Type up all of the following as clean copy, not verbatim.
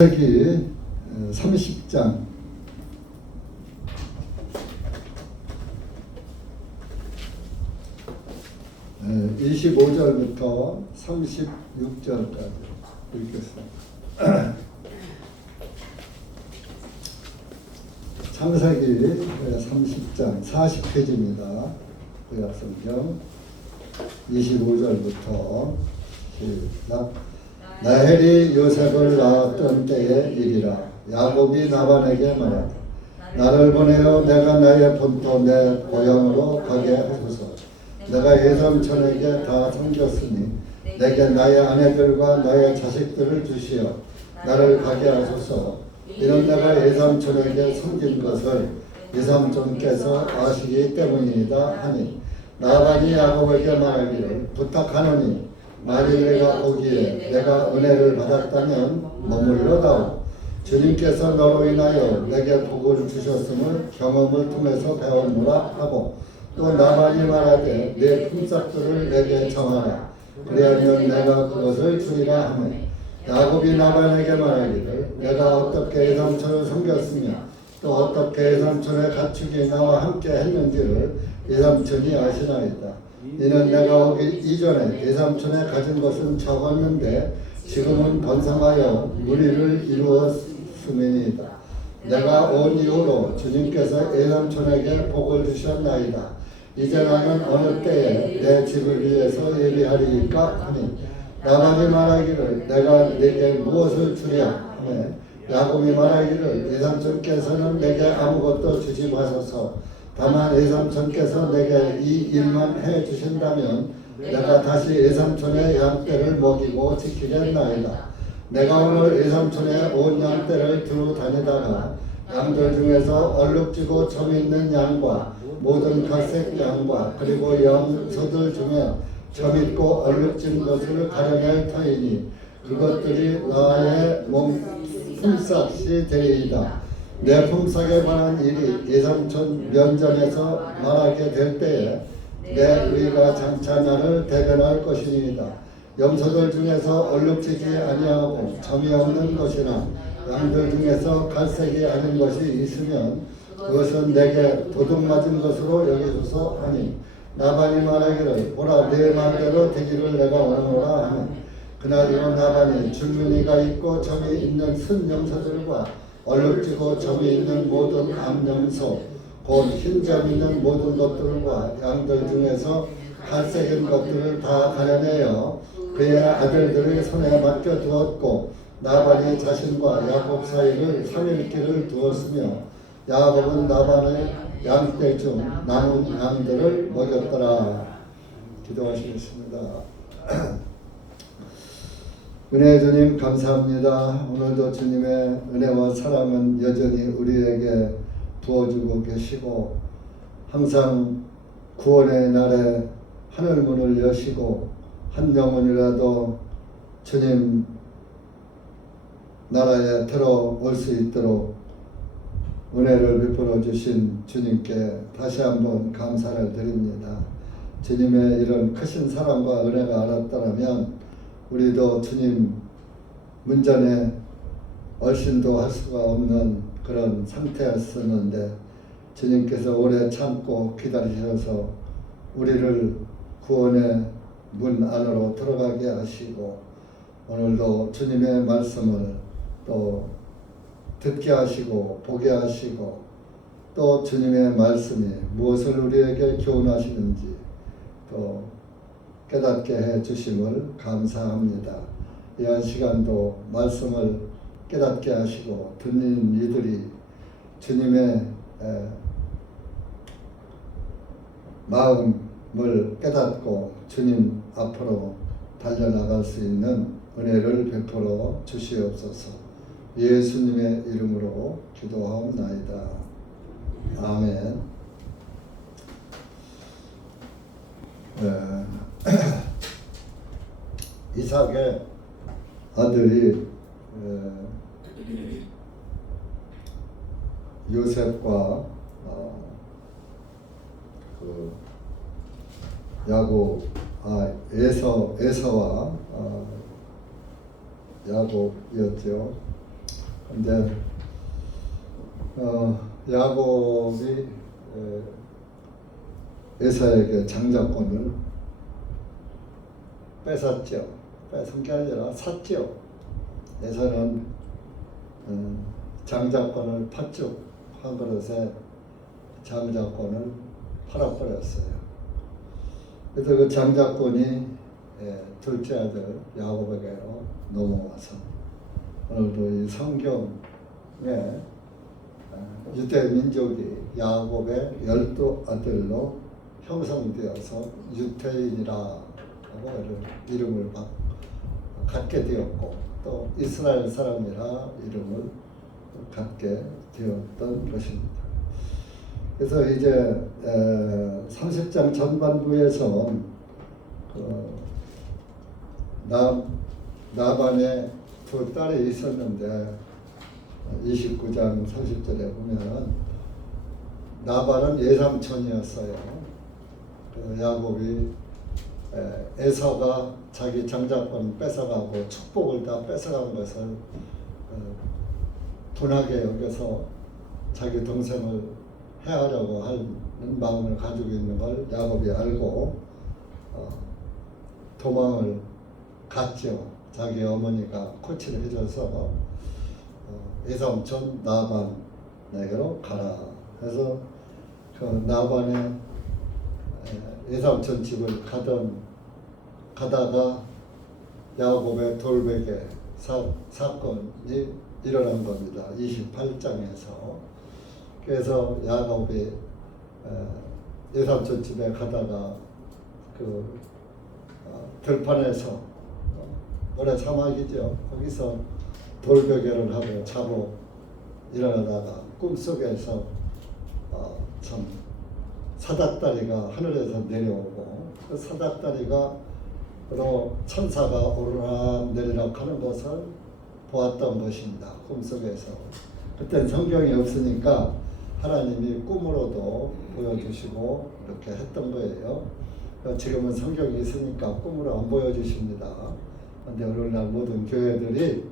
창세기 30장 25절부터 36절까지 읽겠습니다. 창세기 30장 40페이지입니다. 구약성경 25절부터 시작. 라헬이 요셉을 낳았던 때의 일이라. 야곱이 라반에게 말하되 나를 보내어 내가 나의 본토 내 고향으로 가게 하소서. 내가 외삼촌에게 다 섬겼으니 내게 나의 아내들과 나의 자식들을 주시어 나를 가게 하소서. 이는 내가 외삼촌에게 섬긴 것을 외삼촌께서 아시기 때문이다 하니, 라반이 야곱에게 말하기를 부탁하노니 만일 내가 보기에 내가 은혜를 받았다면 머물러다오. 주님께서 너로 인하여 내게 복을 주셨음을 경험을 통해서 배웠노라 하고, 또 라반이 말하되 내 품삯들을 내게 정하라. 그리하면 내가 그것을 주리라 하며, 야곱이 라반에게 말하기를 내가 어떻게 외삼촌을 섬겼으며 또 어떻게 외삼촌의 가축이 나와 함께 했는지를 외삼촌이 아시나이다. 이는 내가 오기 이전에 외삼촌에 가진 것은 적었는데 지금은 번성하여 무리를 이루었음이니이다. 내가 온 이후로 주님께서 외삼촌에게 복을 주셨나이다. 이제 나는 어느 때에 내 집을 위해서 예비하리이까 하니, 라반이 말하기를 내가 네게 무엇을 주랴 하며, 야곱이 말하기를 외삼촌께서는 내게 아무것도 주지 마소서. 다만 외삼촌께서 내게 이 일만 해 주신다면 내가 다시 외삼촌의 양떼를 먹이고 지키겠나이다. 내가 오늘 외삼촌의 온 양떼를 두루 다니다가 양들 중에서 얼룩지고 점 있는 양과 모든 갈색 양과 그리고 염소들 중에 점 있고 얼룩진 것을 가려낼 터이니 그것들이 나의 몸 품삯이 되리이다. 내 품삯에 관한 일이 외삼촌 면전에서 말하게 될 때에 내 의가 장차 나를 대변할 것이니이다. 염소들 중에서 얼룩지지 아니하고 점이 없는 것이나 양들 중에서 갈색이 아닌 것이 있으면 그것은 내게 도둑 맞은 것으로 여기소서 하니, 라반이 말하기를 보라 내 말대로 되기를 내가 원하노라 하니, 그날이로 라반이 줄무늬가 있고 점이 있는 순 염소들과 얼룩지고 점이 있는 모든 암염소 곧 흰 점 있는 모든 것들과 양들 중에서 갈색인 것들을 다 가려내어 그의 아들들의 손에 맡겨 두었고, 라반이 자신과 야곱 사이를 3일길을 두었으며 야곱은 라반의 양떼 중 남은 양들을 먹였더라. 기도하시겠습니다. 은혜의 주님 감사합니다. 오늘도 주님의 은혜와 사랑은 여전히 우리에게 부어주고 계시고, 항상 구원의 날에 하늘문을 여시고 한 영혼이라도 주님 나라에 들어올 수 있도록 은혜를 베풀어 주신 주님께 다시 한번 감사를 드립니다. 주님의 이런 크신 사랑과 은혜가 알았더라면 우리도 주님 문전에 얼씬도 할 수가 없는 그런 상태였었는데, 주님께서 오래 참고 기다리셔서 우리를 구원의 문 안으로 들어가게 하시고, 오늘도 주님의 말씀을 또 듣게 하시고 보게 하시고, 또 주님의 말씀이 무엇을 우리에게 교훈하시는지 또 깨닫게 해 주심을 감사합니다. 이한 시간도 말씀을 깨닫게 하시고 듣는 이들이 주님의 마음을 깨닫고 주님 앞으로 달려나갈 수 있는 은혜를 베풀어 주시옵소서. 예수님의 이름으로 기도하옵나이다. 아멘. 이삭의 아들이 요셉과 에서와 야곱이었죠. 근데 야곱이 에사에게 장자권을 뺏었죠. 뺏은 게 아니라 샀죠. 에사는 장자권을 팥죽 한 그릇에 장자권을 팔아버렸어요. 그래서 그 장자권이 둘째 아들 야곱에게로 넘어와서 오늘도 이 성경에 유대 민족이 야곱의 12아들로 형성되어서 유태인이라 하고 이름을 갖게 되었고 또 이스라엘 사람이라 이름을 갖게 되었던 것입니다. 그래서 이제 30장 전반부에서 나반의 두 딸이 있었는데 29장 30절에 보면 나반은 예삼촌이었어요. 야곱이 에서가 자기 장자권 뺏어가고 축복을 다 뺏어간 것을 분하게 여겨서 자기 동생을 해하려고 하는 마음을 가지고 있는 걸 야곱이 알고 도망을 갔죠. 자기 어머니가 코치를 해줘서 예삼촌 나반에게로 가라 해서 그 나반의 예삼촌 집을 가다가 야곱의 돌베개 사건이 일어난 겁니다. 28장에서. 그래서 야곱이 예삼촌 집에 가다가 그 들판에서 모래 사막이죠. 거기서 돌베개를 하고 자고 일어나다가 꿈속에서 참 사닥다리가 하늘에서 내려오고 그 사닥다리가 천사가 오르락 내리락 하는 것을 보았던 것입니다. 꿈속에서. 그땐 성경이 없으니까 하나님이 꿈으로도 보여주시고 이렇게 했던 거예요. 지금은 성경이 있으니까 꿈으로 안 보여주십니다. 그런데 오늘날 모든 교회들이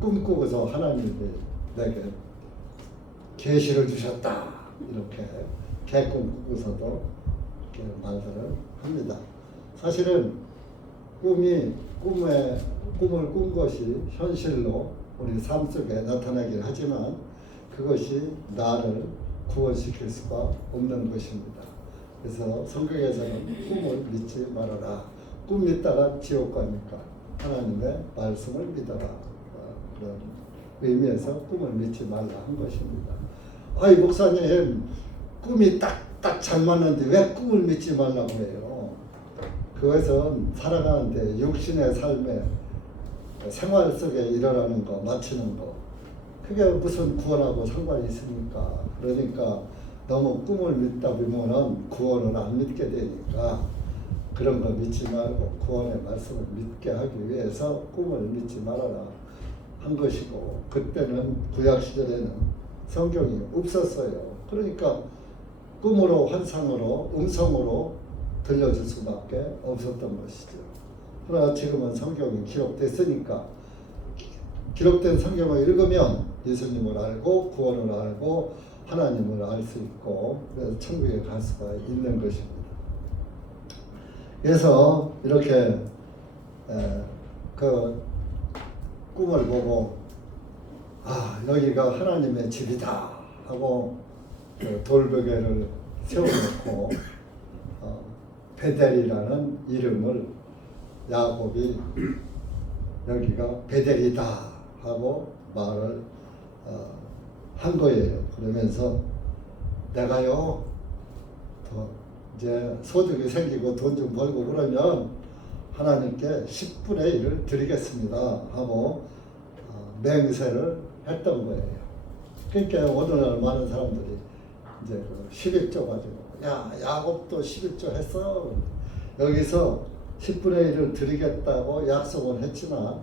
꿈꾸고서 하나님이 내게 계시를 주셨다 이렇게 개꿈꾸고서도 이렇게 말들을 합니다. 사실은 꿈을 꾼 것이 현실로 우리 삶 속에 나타나긴 하지만 그것이 나를 구원시킬 수가 없는 것입니다. 그래서 성경에서는 꿈을 믿지 말아라. 꿈 믿다가 지옥 가니까 하나님의 말씀을 믿어라. 그런 의미에서 꿈을 믿지 말라 한 것입니다. 아이 목사님 꿈이 딱 잘 맞는데 왜 꿈을 믿지 말라고 해요? 그것은 살아가는데 육신의 삶에 생활 속에 일어나는 거 마치는 거 그게 무슨 구원하고 상관이 있습니까? 그러니까 너무 꿈을 믿다 보면은 구원을 안 믿게 되니까 그런 거 믿지 말고 구원의 말씀을 믿게 하기 위해서 꿈을 믿지 말아라 한 것이고 그때는 구약 시절에는 성경이 없었어요. 그러니까 꿈으로 환상으로 음성으로 들려줄 수밖에 없었던 것이죠. 그러나 지금은 성경이 기록됐으니까 기록된 성경을 읽으면 예수님을 알고 구원을 알고 하나님을 알 수 있고 그래서 천국에 갈 수가 있는 것입니다. 그래서 이렇게 그 꿈을 보고 여기가 하나님의 집이다 하고 그 돌베개를 세워놓고 베델이라는 이름을 야곱이 여기가 베델이다 하고 말을 한 거예요. 그러면서 내가요 더 이제 소득이 생기고 돈 좀 벌고 그러면 하나님께 10분의 1을 드리겠습니다 하고 맹세를 했던 거예요. 그러니까 오늘날 많은 사람들이 이제 그 11조 가지고 야곱도 11조 했어. 여기서 10분의 1을 드리겠다고 약속을 했지만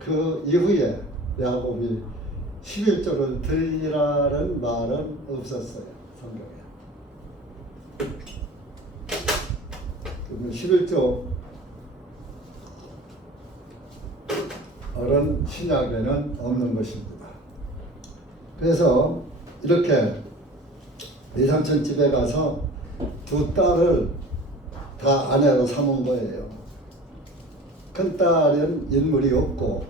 그 이후에 야곱이 11조를 드리라는 말은 없었어요. 성경에. 그러면 11조 어른 신약에는 없는 것입니다. 그래서 이렇게 이삼촌 집에 가서 두 딸을 다 아내로 삼은 거예요. 큰 딸은 인물이 없고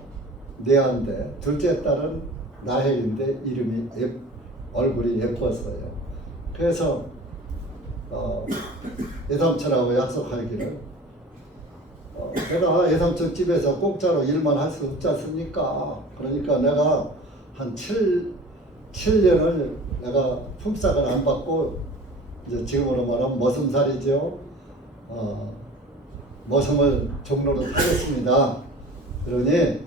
내한데 둘째 딸은 나헬인데 이름이 얼굴이 예뻤어요. 그래서 예삼촌하고 약속하기를 내가 예삼촌 집에서 공짜로 일만 할 수 없지 않습니까? 그러니까 내가 한 7년을 내가 품삯을 안 받고 이제 지금으로 말하면 머슴살이죠. 머슴을 종로로 하겠습니다. 그러니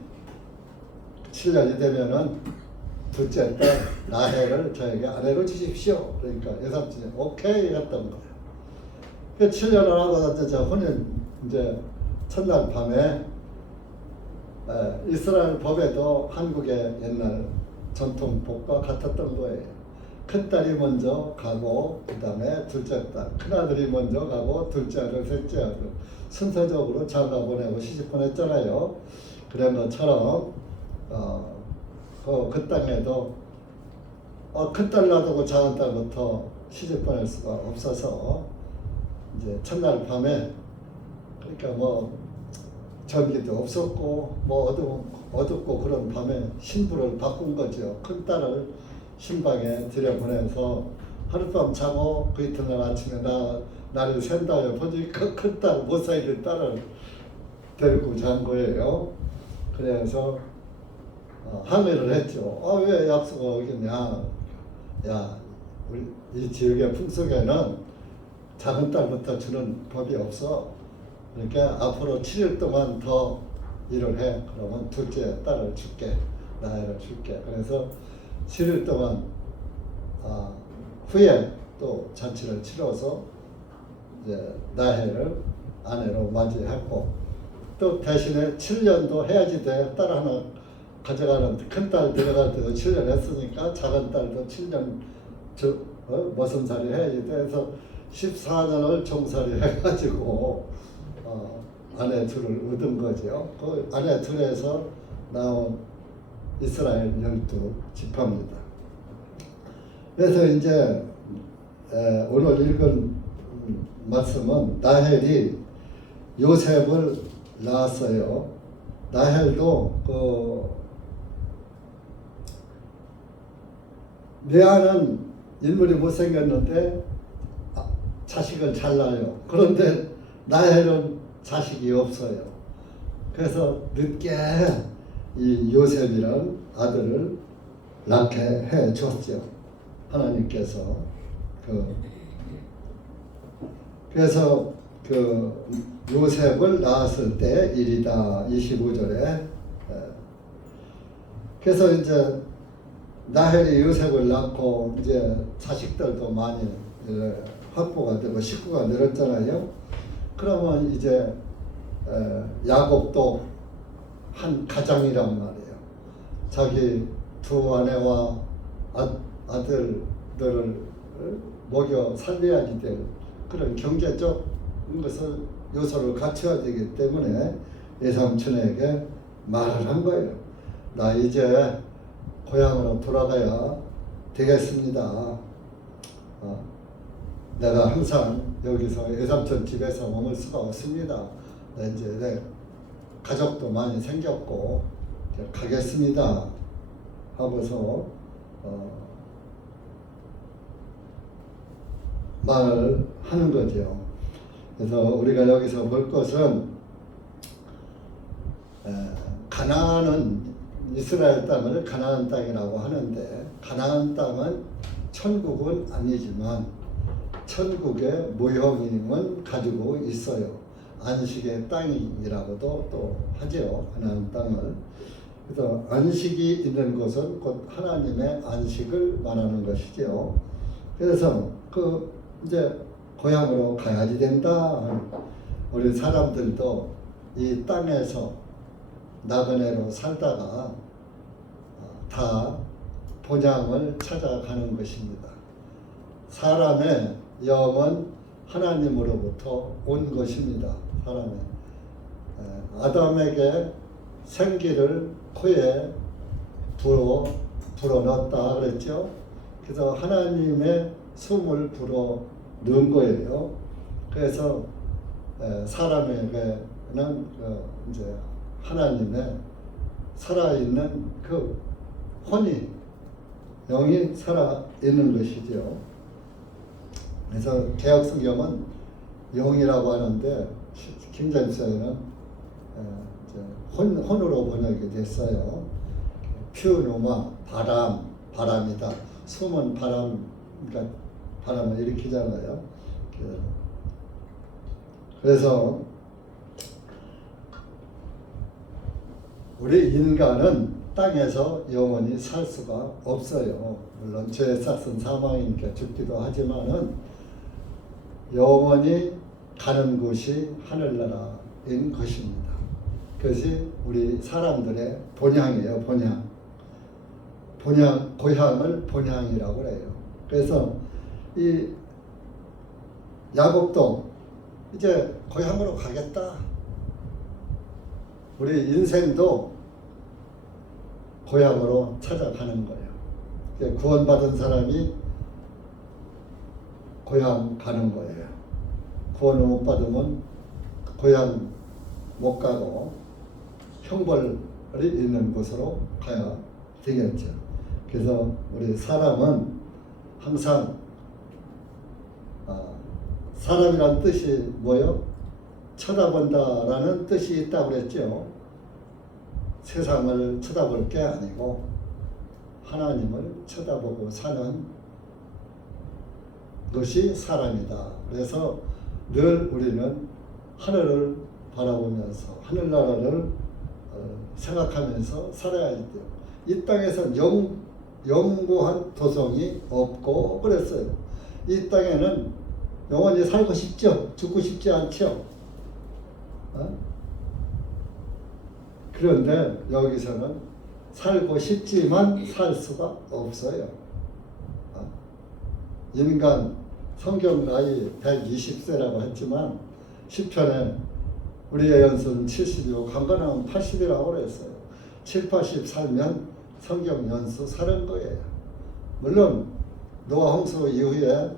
7년이 되면은 둘째 딸 나혜를 저에게 아내로 주십시오. 그러니까 예삼촌이 오케이 했던 거예요. 그 7년을 하고 저 혼인 이제 첫날 밤에 이스라엘 법에도 한국의 옛날 전통법과 같았던 거예요. 큰딸이 먼저 가고 그 다음에 둘째 딸, 큰아들이 먼저 가고 둘째 아들, 셋째 아들 순서적으로 장가 보내고 시집 보냈잖아요. 그런 것처럼 그 땅에도 큰딸 놔두고 작은딸부터 시집 보낼 수가 없어서 이제 첫날 밤에 그러니까 뭐 전기도 없었고 뭐 어둡고 그런 밤에 신부를 바꾼 거죠. 큰 딸을 신방에 들여보내서 하룻밤 자고 그 이튿날 아침에 나를 샌다며 보니까 큰 딸 못 살던 딸을 데리고 잔 거예요. 그래서 항의를 했죠. 왜 약속을 어겼냐? 야, 우리 이 지역의 풍속에는 작은 딸부터 주는 법이 없어. 그러니까 앞으로 7일 동안 더 일을 해. 그러면 둘째 딸을 줄게. 나이를 줄게. 그래서 7일 동안 후에 또 잔치를 치러서 이제 나해를 아내로 맞이했고 또 대신에 7년도 해야지 돼. 딸 하나 가져가는 큰 딸 들어갈 때도 7년 했으니까 작은 딸도 7년 머슴살이 해야지 돼. 그래서 14년을 종살이 해가지고 아내 둘을 얻은 거죠. 그 아내 둘에서 나온 이스라엘 12지파입니다. 그래서 이제 오늘 읽은 말씀은 나헬이 요셉을 낳았어요. 나헬도 레아는 인물이 못생겼는데 자식을 잘 낳아요. 그런데 나헬은 자식이 없어요. 그래서 늦게 이 요셉이란 아들을 낳게 해 줬죠. 하나님께서 그래서 요셉을 낳았을 때 일이다 25절에 그래서 이제 나헬이 요셉을 낳고 이제 자식들도 많이 확보가 되고 식구가 늘었잖아요. 그러면 이제 야곱도 한 가장이란 말이에요. 자기 두 아내와 아들들을 먹여 살려야지 될 그런 경제적 것을 요소를 갖춰야 되기 때문에 예삼촌에게 말을 한 거예요. 나 이제 고향으로 돌아가야 되겠습니다. 내가 항상 여기서 예삼촌 집에서 머물 수가 없습니다. 이제 내 가족도 많이 생겼고 가겠습니다 하고서 말을 하는 거죠. 그래서 우리가 여기서 볼 것은 가나안은 이스라엘 땅을 가나안 땅이라고 하는데 가나안 땅은 천국은 아니지만 천국의 모형임은 가지고 있어요. 안식의 땅이라고도 또 하죠. 가나안 땅을. 그래서 안식이 있는 곳은 곧 하나님의 안식을 말하는 것이죠. 그래서 이제 고향으로 가야지 된다. 우리 사람들도 이 땅에서 나그네로 살다가 다 본향을 찾아가는 것입니다. 사람의 영은 하나님으로부터 온 것입니다. 사람의 아담에게 생기를 코에 불어넣었다 그랬죠. 그래서 하나님의 숨을 불어 넣은 거예요. 그래서 사람에게는 이제 하나님의 살아있는 그 혼이, 영이 살아있는 것이죠. 그래서 개혁성경은 영이라고 하는데 킹제임스에는 혼으로 번역이 됐어요. 퓨노마, 바람이다. 숨은 그러니까 바람을 일으키잖아요. 그래서 우리 인간은 땅에서 영원히 살 수가 없어요. 물론 죄의 삭은 사망이니까 죽기도 하지만은 영원히 가는 곳이 하늘나라인 것입니다. 그것이 우리 사람들의 본향이에요. 고향을 본향이라고 해요. 그래서 이 야곱도 이제 고향으로 가겠다. 우리 인생도 고향으로 찾아가는 거예요. 구원받은 사람이 고향 가는 거예요. 구원을 못 받으면 고향 못 가고 형벌이 있는 곳으로 가야 되겠죠. 그래서 우리 사람은 항상 사람이란 뜻이 뭐요? 쳐다본다라는 뜻이 있다고 그랬죠. 세상을 쳐다볼 게 아니고 하나님을 쳐다보고 사는 것이 사람이다. 그래서 늘 우리는 하늘을 바라보면서 하늘나라를 생각하면서 살아야 돼요. 이 땅에서 영구한 도성이 없고 그랬어요. 이 땅에는 영원히 살고 싶죠. 죽고 싶지 않죠. 그런데 여기서는 살고 싶지만 살 수가 없어요. 인간 성경 나이 120세라고 했지만 시편에 우리의 연수는 70이고 강건함은 80이라고 그랬어요. 7, 80 살면 성경 연수 사는 거예요. 물론 노아 홍수 이후에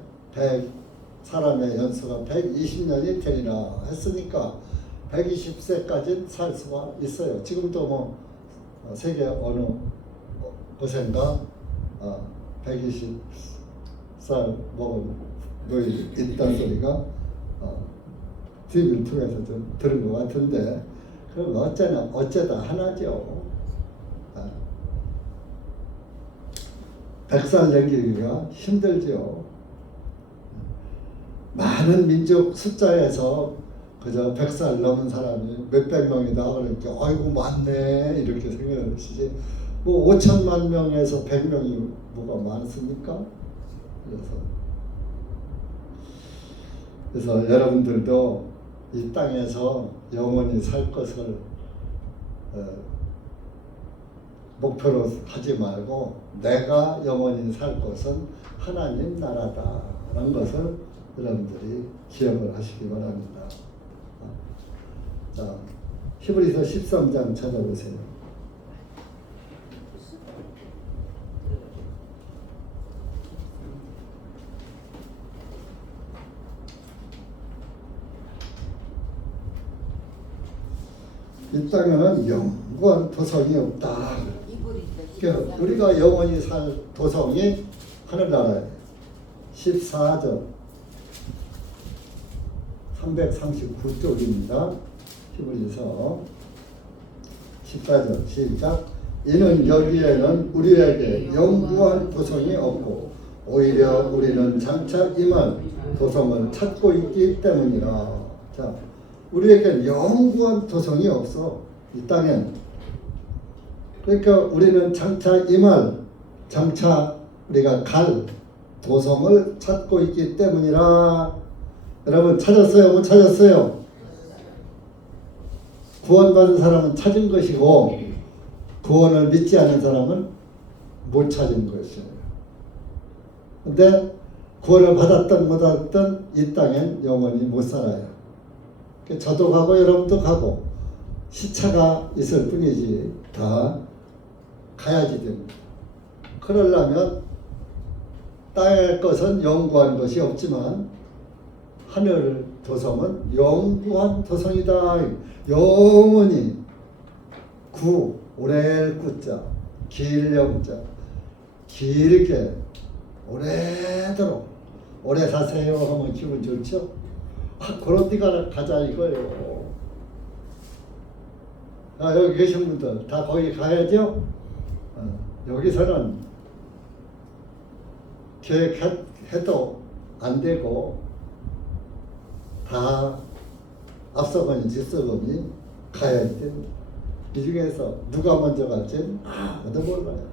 사람의 연수가 120년이 되리라 했으니까 120세까지 살 수가 있어요. 지금도 뭐 세계 어느 곳인가 120살 먹은 노인이 있다는 소리가 TV를 통해서 좀 들은 것 같은데, 그럼 어쩌다 하나죠. 100살 넘기기가 힘들죠. 많은 민족 숫자에서 그저 100살 넘은 사람이 몇백 명이다 그러니까 아이고 많네 이렇게 생각하시지, 뭐 5천만 명에서 100명이 뭐가 많습니까? 그래서 여러분들도 이 땅에서 영원히 살 것을 목표로 하지 말고 내가 영원히 살 것은 하나님 나라다라는 것을 여러분들이 기억을 하시기 바랍니다. 자, 히브리서 13장 찾아보세요. 이 땅에는 영원한 도성이 없다. 그러니까 우리가 영원히 살 도성이 하늘나라예요. 14절 339쪽입니다. 히브리서 14절 시작. 이는 여기에는 우리에게 영구한 도성이 없고 오히려 우리는 장차 임할 도성을 찾고 있기 때문이라. 자, 우리에게 영구한 도성이 없어. 이 땅엔. 그러니까 우리는 장차 우리가 갈 도성을 찾고 있기 때문이라. 여러분 찾았어요? 못 찾았어요? 구원받은 사람은 찾은 것이고 구원을 믿지 않는 사람은 못 찾은 것이에요. 근데 구원을 받았든 못 받았든 이 땅엔 영원히 못 살아요. 저도 가고 여러분도 가고 시차가 있을 뿐이지 다 가야지 됩니다. 그러려면 땅의 것은 영구한 것이 없지만 하늘 도성은 영구한 도성이다. 영원히 오래일 구자, 길영자, 길게 오래도록 오래 사세요 하면 기분 좋죠? 그런 데가 가자 이거예요. 여기 계신 분들 다 거기 가야죠? 여기서는 계획해도 안 되고 다 앞서거니 뒤서거니 가야 됩니다. 이 중에서 누가 먼저 갈지는 아무도 몰라요.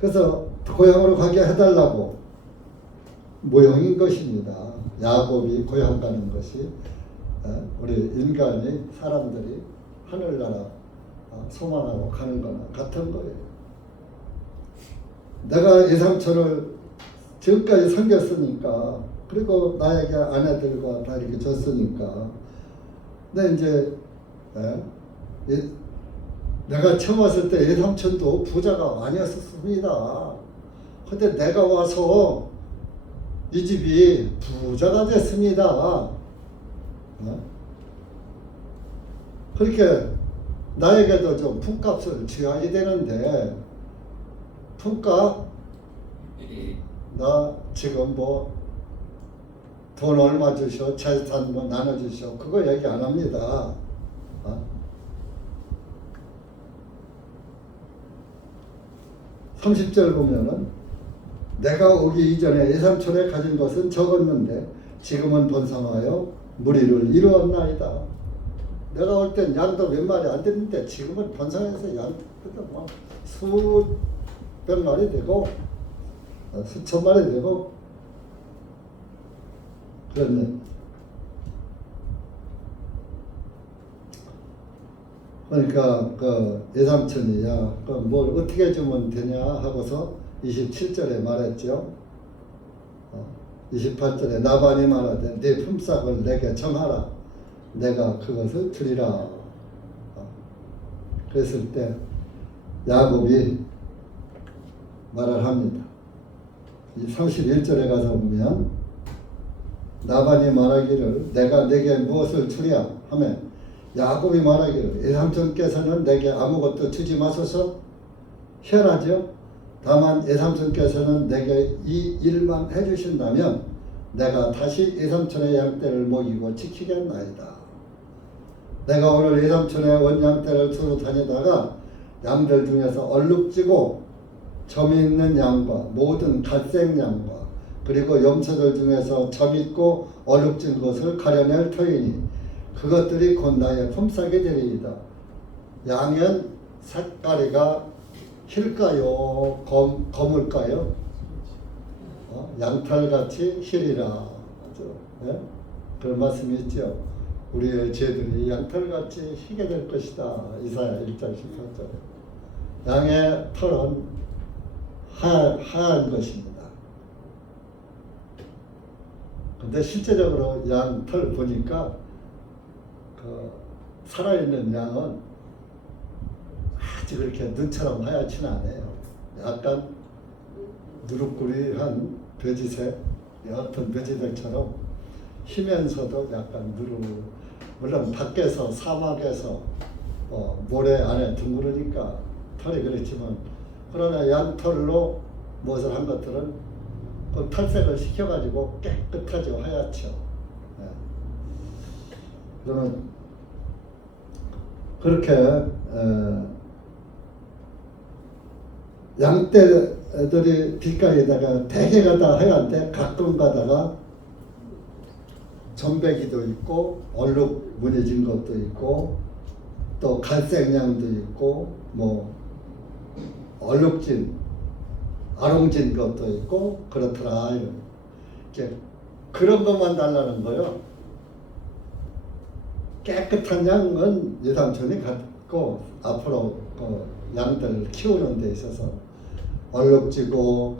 그래서 고향으로 가게 해달라고 모형인 것입니다. 야곱이 고향 가는 것이 우리 인간이 사람들이 하늘나라 소망하고 가는 거나 같은 거예요. 내가 이 삼촌을 지금까지 섬겼으니까 그리고 나에게 아내들과 다 이렇게 줬으니까 근데 이제 내가 처음 왔을 때 이 삼촌도 부자가 아니었습니다. 근데 내가 와서 이 집이 부자가 됐습니다. 그렇게 나에게도 좀 품값을 줘야 되는데 품값 나 지금 뭐 돈 얼마 주셔 재산 뭐 나눠주셔 그거 얘기 안 합니다. 30절 보면은 내가 오기 이전에 예삼촌에 가진 것은 적었는데 지금은 번성하여 무리를 이루었나이다. 내가 올 땐 양도 몇 마리 안 됐는데 지금은 번성해서 양도 막 수백 마리 되고 수천 마리 되고 그러네. 그러니까 그 예삼촌이 뭘 어떻게 해주면 되냐 하고서 27절에 말했죠. 28절에 나반이 말하되 네 품삯을 내게 정하라. 내가 그것을 주리라. 그랬을 때 야곱이 말을 합니다. 이 31절에 가서 보면 나반이 말하기를 내가 내게 무엇을 주랴 하면 야곱이 말하기를 예삼촌께서는 내게 아무것도 주지 마소서. 희한하죠? 다만 예삼촌께서는 내게 이 일만 해주신다면 내가 다시 예삼촌의 양떼를 먹이고 지키겠나이다. 내가 오늘 예삼촌의 원양떼를 두루 다니다가 양들 중에서 얼룩지고 점이 있는 양과 모든 갈색 양과 그리고 염소들 중에서 점 있고 얼룩진 것을 가려낼 터이니 그것들이 곧 나의 품삯이 되리이다. 양은 색깔이가 힐까요? 검을까요? 양털같이 힐이라. 네? 그런 말씀이 있죠. 우리의 죄들이 양털같이 희게 될 것이다. 이사야 1장 18절에. 양의 털은 하얀 것입니다. 근데 실제적으로 양 털 보니까 그 살아있는 양은 아주 그렇게 눈처럼 하얗지는 않아요. 약간 누룩구리한 돼지색, 옅은 돼지색처럼 희면서도 약간 물론 밖에서 사막에서 모래 안에 둥그러니까 털이 그렇지만 그러나 양털로 무엇을 한 것들은 그 탈색을 시켜가지고 깨끗하죠. 하얗죠. 네. 그러면 그렇게 양떼들이 길가에다가 대개가 다 하얀데 가끔 가다가 점배기도 있고 얼룩 무늬진 것도 있고 또 갈색 양도 있고 뭐 얼룩진 아롱진 것도 있고 그렇더라. 이렇게 그런 것만 달라는 거요. 깨끗한 양은 예삼촌이 갖고 앞으로 양들 키우는 데 있어서 얼룩지고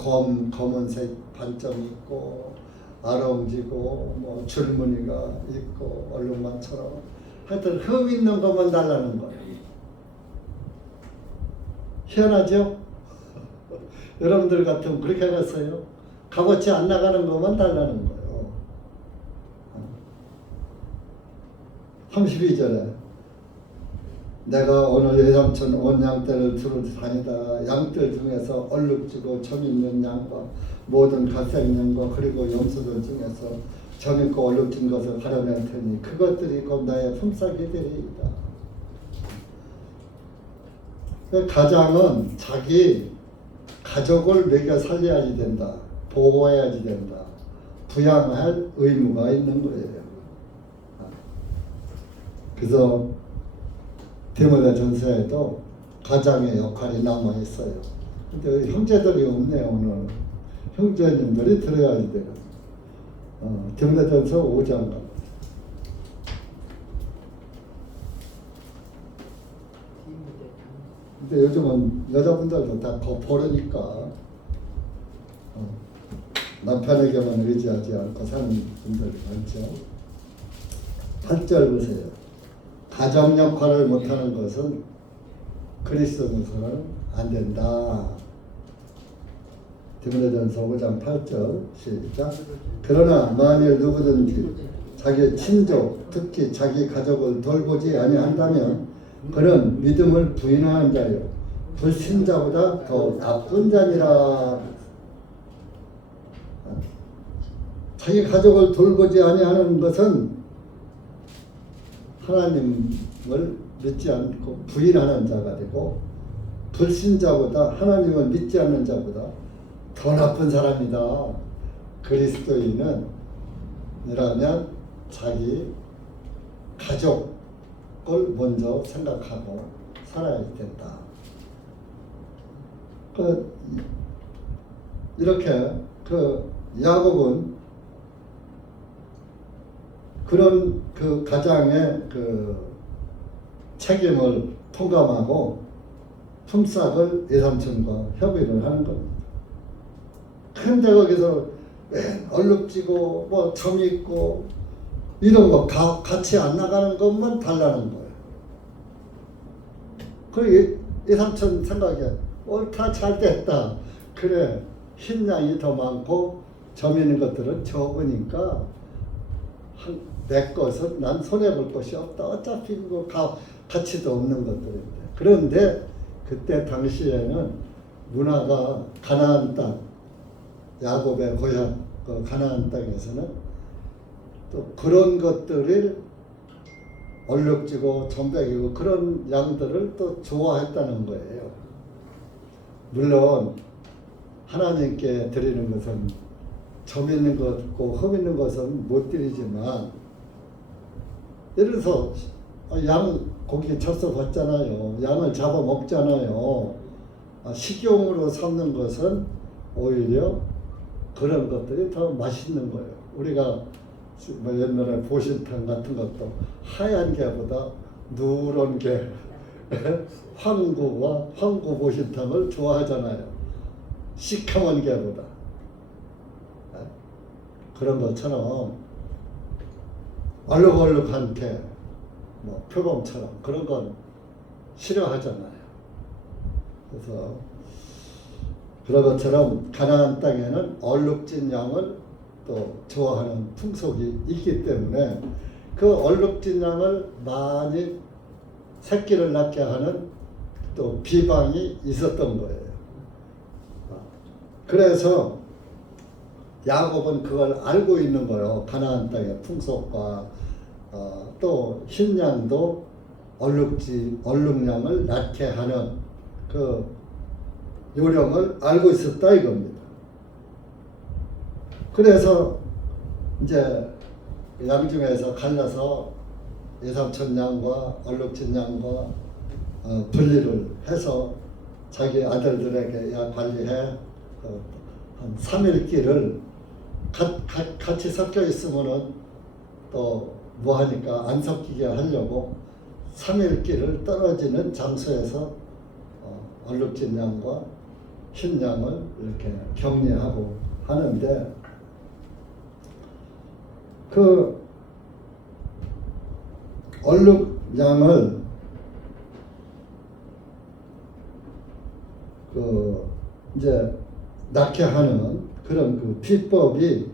검은색 반점이 있고 아롱지고 뭐 줄무늬가 있고 얼룩말처럼 하여튼 흠 있는 것만 달라는 거예요. 희한하죠? 여러분들 같으면 그렇게 하겠어요? 값어치 안 나가는 것만 달라는 거예요. 32절에 내가 오늘 예삼촌 온 양떼를 두루 다니다가 양떼 중에서 얼룩지고 점 있는 양과 모든 갓생양과 그리고 염소들 중에서 점 있고 얼룩진 것을 가려낼 테니 그것들이 곧 나의 품삯이되리이다. 가장은 자기 가족을 먹여 살려야지 된다. 보호해야지 된다. 부양할 의무가 있는 거예요. 그래서 디모데전서에도 가장의 역할이 남아 있어요. 근데 형제들이 없네요. 오늘 형제님들이 들어야지 돼요. 디모데전서 5장. 근데 요즘은 여자분들도 다 버르니까 남편에게만 의지하지 않고 사는 분들이 많죠. 8절 보세요. 가정 역할을 못하는 것은 그리스도인으로서는 안 된다. 디모데전서 5장 8절 시작. 그러나 만일 누구든지 자기 친족 특히 자기 가족을 돌보지 아니한다면 그는 믿음을 부인하는 자요 불신자보다 더 나쁜 자니라. 자기 가족을 돌보지 아니하는 것은 하나님을 믿지 않고 부인하는 자가 되고 불신자보다 하나님을 믿지 않는 자보다 더 나쁜 사람이다. 그리스도인은 이라면 자기 가족을 먼저 생각하고 살아야 된다. 이렇게 야곱은 그런 그 가장의 그 책임을 통감하고 품삯을 예삼촌과 협의를 하는 겁니다. 근데 거기서 얼룩지고 뭐 점 있고 이런 거 같이 안 나가는 것만 달라는 거예요. 그 예삼촌 생각에 다 잘 됐다. 그래 흰 양이 더 많고 점 있는 것들은 적으니까 내 것은 난 손해볼 것이 없다. 어차피 그거 가치도 없는 것들인데. 그런데 그때 당시에는 문화가 가나안 땅, 야곱의 고향 그 가나안 땅에서는 또 그런 것들을 얼룩지고 점백이고 그런 양들을 또 좋아했다는 거예요. 물론 하나님께 드리는 것은 점 있는 것고 흠 있는 것은 못 드리지만 예를 들어서 양 고기 잡숴 봤잖아요. 양을 잡아 먹잖아요. 식용으로 삼는 것은 오히려 그런 것들이 더 맛있는 거예요. 우리가 뭐 옛날에 보신탕 같은 것도 하얀 게보다 누런 게 황구 보신탕을 좋아하잖아요. 시커먼 게보다. 그런 것처럼 얼룩얼룩한 게, 뭐 표범처럼 그런 건 싫어하잖아요. 그래서 그런 것처럼 가나안 땅에는 얼룩진 양을 또 좋아하는 풍속이 있기 때문에 그 얼룩진 양을 많이 새끼를 낳게 하는 또 비방이 있었던 거예요. 그래서 야곱은 그걸 알고 있는 거예요. 가나안 땅의 풍속과 또 흰양도 얼룩양을 낳게 하는 그 요령을 알고 있었다 이겁니다. 그래서 이제 양 중에서 갈라서 예삼촌 양과 얼룩진 양과 분리를 해서 자기 아들들에게 야 관리해. 한 3일길을 같이 섞여 있으면은 또 뭐 하니까 안 섞이게 하려고 3일길을 떨어지는 장소에서 얼룩진 양과 흰 양을 이렇게 격리하고 하는데 그 얼룩양을 그 이제 낳게 하는 그런 그 비법이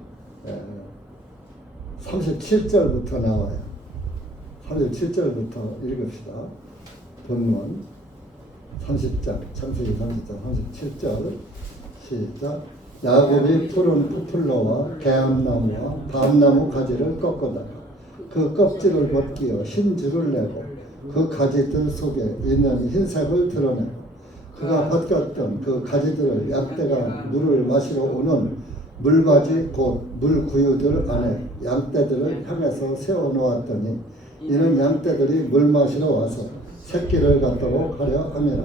37절부터 나와요. 37절부터 읽읍시다. 본문 30장, 창세기 30장 37절 시작. 야곱이 푸른 포플러와 개암나무와 밤나무 가지를 꺾어다가 그 껍질을 벗기어 흰 줄을 내고 그 가지들 속에 있는 흰색을 드러내고 그가 벗겼던 그 가지들을 양떼가 물을 마시러 오는 물바지 곧 물구유들 안에 양떼들을 향해서 세워놓았더니 이는 양떼들이 물 마시러 와서 새끼를 갖도록 하려 함이라.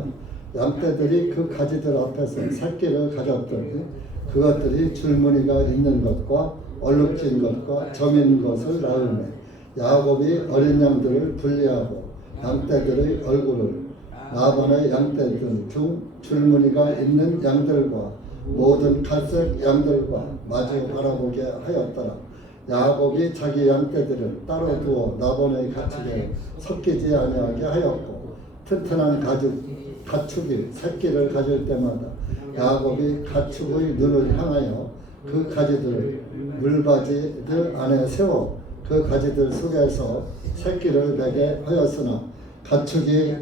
양떼들이 그 가지들 앞에서 새끼를 가졌더니 그것들이 줄무늬가 있는 것과 얼룩진 것과 점인 것을 낳으며 야곱이 어린 양들을 분리하고 양떼들의 얼굴을 라반의 양떼들 중 줄무늬가 있는 양들과 모든 갈색 양들과 마주 바라보게 하였더라. 야곱이 자기 양떼들을 따로 두어 라반의 가축에 섞이지 아니하게 하였고 튼튼한 가축이 새끼를 가질 때마다 야곱이 가축의 눈을 향하여 그 가지들을 물바지들 안에 세워 그 가지들 속에서 새끼를 매게 하였으나 가축이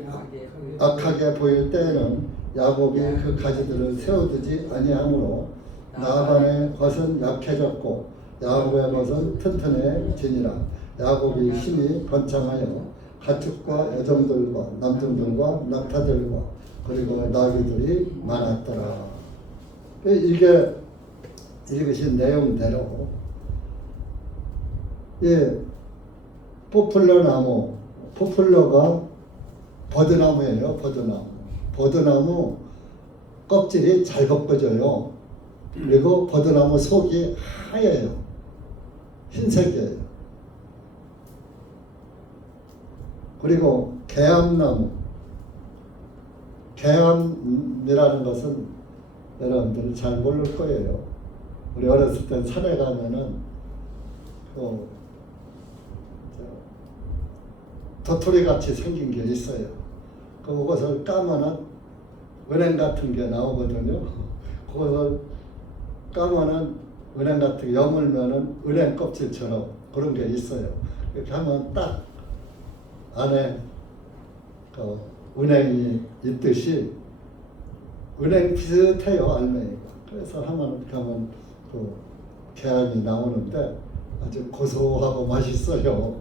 악하게 보일 때에는 야곱이 그 가지들을 세워두지 아니하므로 라반의 것은 약해졌고 야곱의 것은 튼튼해지니라. 야곱이 힘이 번창하여 가축과 여종들과 남종들과 낙타들과 그리고 나귀들이 많았더라. 이게 읽으신 내용대로 포플러 나무, 포플러가 버드나무예요. 버드나무 껍질이 잘 벗겨져요. 그리고 버드나무 속이 하얘요. 흰색이에요. 그리고 개암이라는 것은 여러분들 잘 모를 거예요. 우리 어렸을 때 산에 가면은 도토리 같이 생긴 게 있어요. 그것을 까면은 은행 같은 게 나오거든요. 그것을 까면은 은행 같은 게 여물면은 은행 껍질처럼 그런 게 있어요. 이렇게 하면 딱 안에 그 은행이 있듯이 은행 비슷해요, 알맹이가. 그래서 하면 그 개암이 나오는데 아주 고소하고 맛있어요.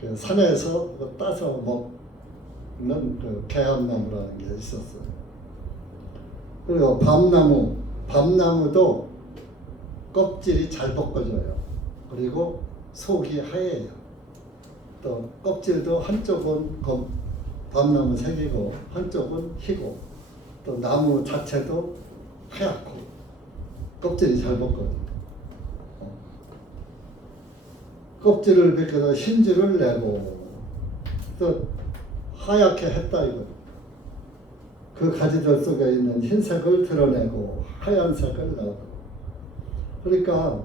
그 산에서 따서 먹는 그 개암나무라는 게 있었어요. 그리고 밤나무도 껍질이 잘 벗겨져요. 그리고 속이 하얘요. 또 껍질도 한쪽은 밤나무 색이고 한쪽은 희고 또 나무 자체도 하얗고 껍질이 잘 벗겨져요. 껍질을 벗겨서 흰줄을 내고 또 하얗게 했다 이거. 그 가지들 속에 있는 흰색을 드러내고 하얀색을 넣고. 그러니까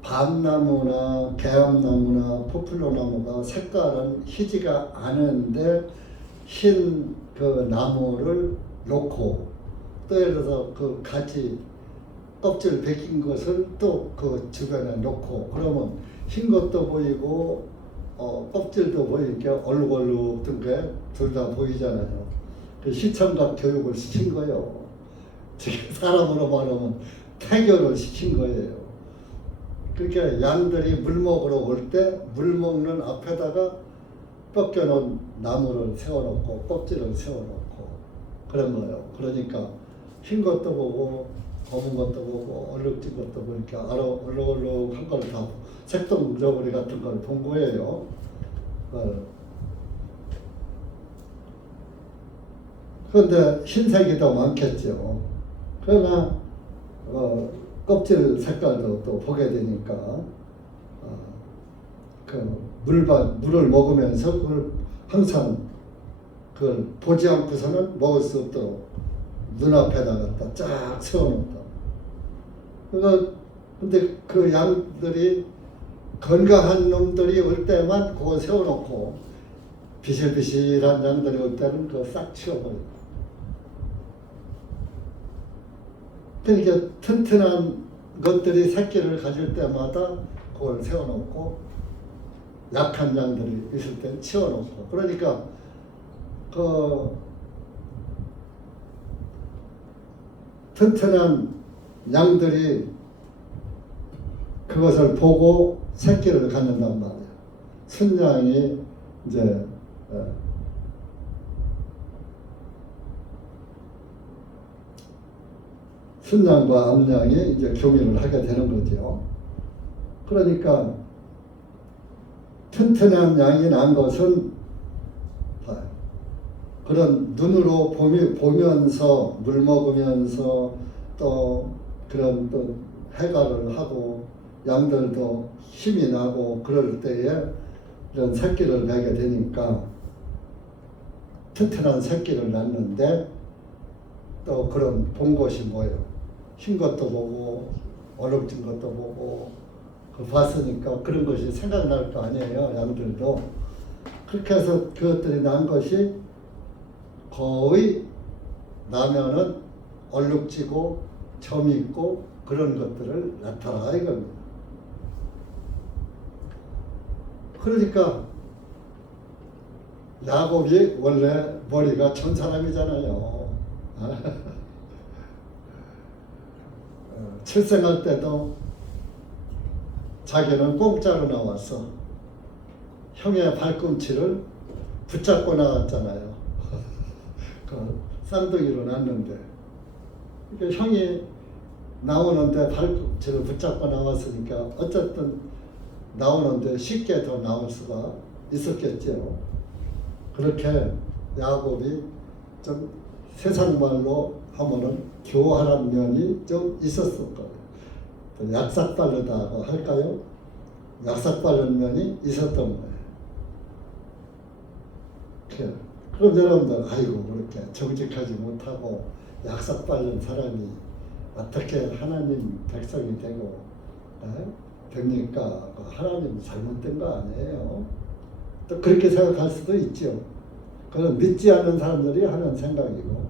밤나무나 개암나무나 포플러나무가 색깔은 희지가 않은데 흰 그 나무를 놓고 또 예를 들어서 그 가지 껍질 벗긴 것을 또 그 주변에 놓고 그러면 흰 것도 보이고 껍질도 보이게 얼룩얼룩한 게 둘 다 보이잖아요. 그 시청각 교육을 시킨 거예요. 지금 사람으로 말하면 태교를 시킨 거예요. 그러니까 양들이 물 먹으러 올 때 물 먹는 앞에다가 벗겨놓은 나무를 세워놓고 껍질을 세워놓고 그런 거예요. 그러니까 흰 것도 보고 검은 것도 보고 얼룩진 것도 보고 이렇게 얼룩얼룩한 걸 다 색동저고리 같은 걸 본 거예요. 그런데 흰색이 더 많겠죠. 그러나 껍질 색깔도 또 보게 되니까 물을 먹으면서 그걸 항상 그걸 보지 않고서는 먹을 수 없도록 눈앞에다 갖다 쫙 세워놓다. 그러니까 근데 그 양들이 건강한 놈들이 올 때만 그거 세워놓고 비실비실한 양들이 올 때는 그거 싹 치워버려요. 그러니까 튼튼한 것들이 새끼를 가질 때마다 그걸 세워놓고 약한 양들이 있을 때 치워놓고, 그러니까 그 튼튼한 양들이 그것을 보고 새끼를 갖는단 말이에요. 순양이 이제 순양과 암양이 이제 교미를 하게 되는 거죠. 그러니까 튼튼한 양이 난 것은 그런 눈으로 보면서 물 먹으면서 또 그런 또 해가를 하고 양들도 힘이 나고 그럴 때에 이런 새끼를 내게 되니까 튼튼한 새끼를 낳는데, 또 그런 본 것이 뭐예요? 흰 것도 보고 얼룩진 것도 보고 그 봤으니까 그런 것이 생각날 거 아니에요, 양들도. 그렇게 해서 그것들이 난 것이 거의 나면은 얼룩지고 점 있고 그런 것들을 나타나 이겁니다. 그러니까 야곱이 원래 머리가 전 사람이잖아요. 출생할 때도 자기는 공짜로 나왔어. 형의 발꿈치를 붙잡고 나왔잖아요. 그 쌍둥이로 낳는데, 그러니까 형이 나오는데 발꿈치를 붙잡고 나왔으니까 어쨌든 나오는데 쉽게 더 나올 수가 있었겠죠. 그렇게 야곱이 좀 세상 말로 하면은 교활한 면이 좀 있었을 거예요. 약삭빠르다고 할까요? 약삭빠른 면이 있었던 거예요. 그럼 여러분들, 아이고 그렇게 정직하지 못하고 약삭빠른 사람이 어떻게 하나님 백성이 되고 됩니까? 하나님 잘못된 거 아니에요? 또 그렇게 생각할 수도 있죠. 그건 믿지 않는 사람들이 하는 생각이고,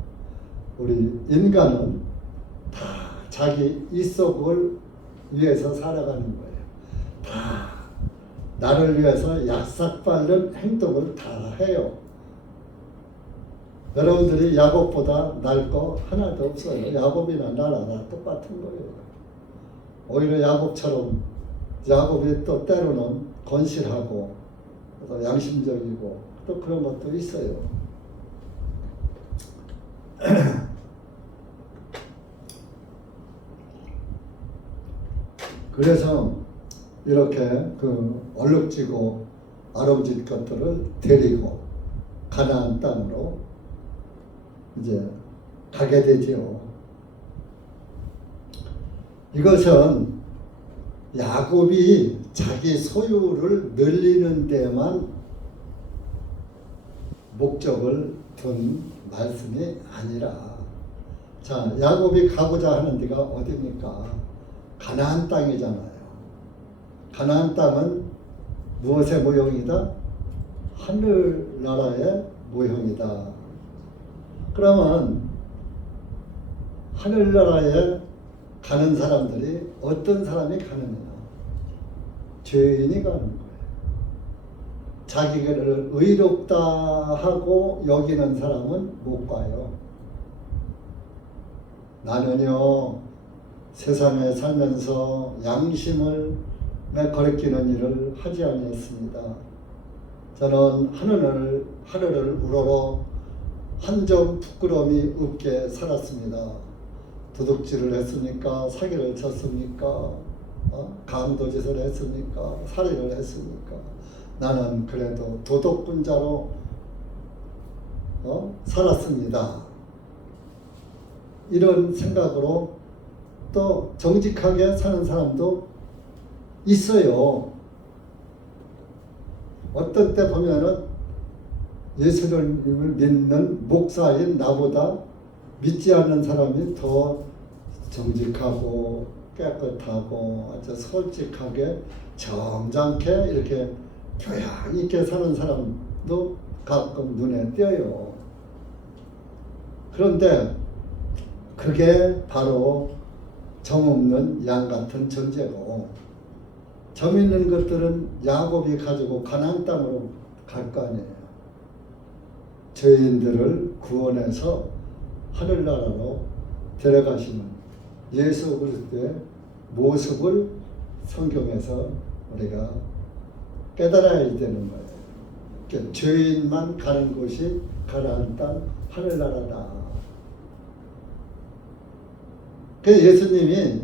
우리 인간은 다 자기 이속을 위해서 살아가는 거예요. 다 나를 위해서 약삭빠른 행동을 다 해요. 여러분들이 야곱보다 날 거 하나도 없어요. 야곱이나 나나 다 똑같은 거예요. 오히려 야곱이 또 때로는 건실하고 또 양심적이고 또 그런 것도 있어요. 그래서 이렇게 그 얼룩지고 아름진 것들을 데리고 가나안 땅으로 이제 가게 되죠. 이것은 야곱이 자기 소유를 늘리는 데만 목적을 둔 말씀이 아니라, 자, 야곱이 가고자 하는 데가 어디입니까? 가나안 땅이잖아요. 가나안 땅은 무엇의 모형이다? 하늘나라의 모형이다. 그러면 하늘나라에 가는 사람들이 어떤 사람이 가느냐? 죄인이 가는 거예요. 자기를 의롭다 하고 여기는 사람은 못 가요. 나는요, 세상에 살면서 양심을 거리끼는 일을 하지 아니했습니다. 저는 하늘을 우러러 한 점 부끄러움이 없게 살았습니다. 도둑질을 했습니까? 사기를 쳤습니까? 강도짓을 했습니까? 살인을 했습니까? 나는 그래도 도덕군자로 살았습니다. 이런 생각으로 또 정직하게 사는 사람도 있어요. 어떤 때 보면은 예수님을 믿는 목사인 나보다 믿지 않는 사람이 더 정직하고 깨끗하고 아주 솔직하게 점잖게 이렇게 교양 있게 사는 사람도 가끔 눈에 띄어요. 그런데 그게 바로 정 없는 양 같은 존재고, 점 있는 것들은 야곱이 가지고 가나안 땅으로 갈 거 아니에요. 죄인들을 구원해서 하늘나라로 데려가시는 예수 그리스도의 모습을 성경에서 우리가 깨달아야 되는 거예요. 그러니까 죄인만 가는 곳이 가나안 땅 하늘나라다. 그래서 예수님이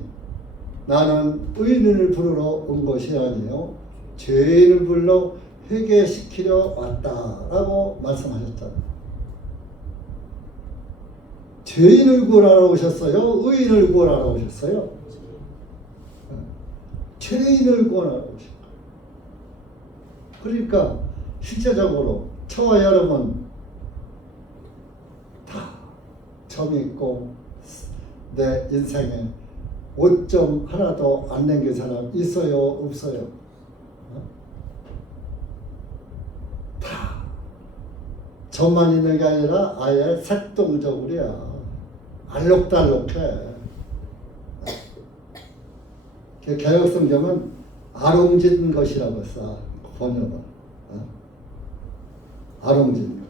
나는 의인을 부르러 온 것이 아니요 죄인을 불러 회개시키려 왔다라고 말씀하셨잖아요. 죄인을 구원하러 오셨어요? 의인을 구원하러 오셨어요? 죄인을 구원하러 오신 거예요. 그러니까 실제적으로 저와 여러분 다 점 있고 내 인생에 오점 하나도 안 남긴 사람 있어요? 없어요? 다 점만 있는 게 아니라 아예 색동적으로야 알록달록해. 개혁성경은 아롱진 것이라고 써 번역을. 아롱진 것.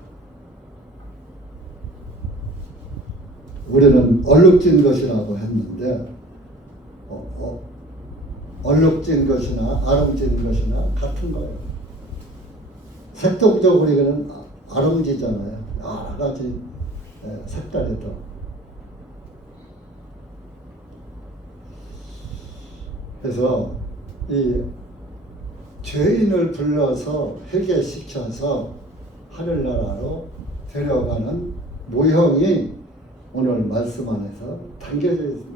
우리는 얼룩진 것이라고 했는데 얼룩진 것이나 아롱진 것이나 같은 거예요. 색동적으로 이거는 아롱지잖아요. 여러 가지 색깔이 더. 그래서 이 죄인을 불러서 회개시켜서 하늘나라로 데려가는 모형이 오늘 말씀 안에서 담겨져 있습니다.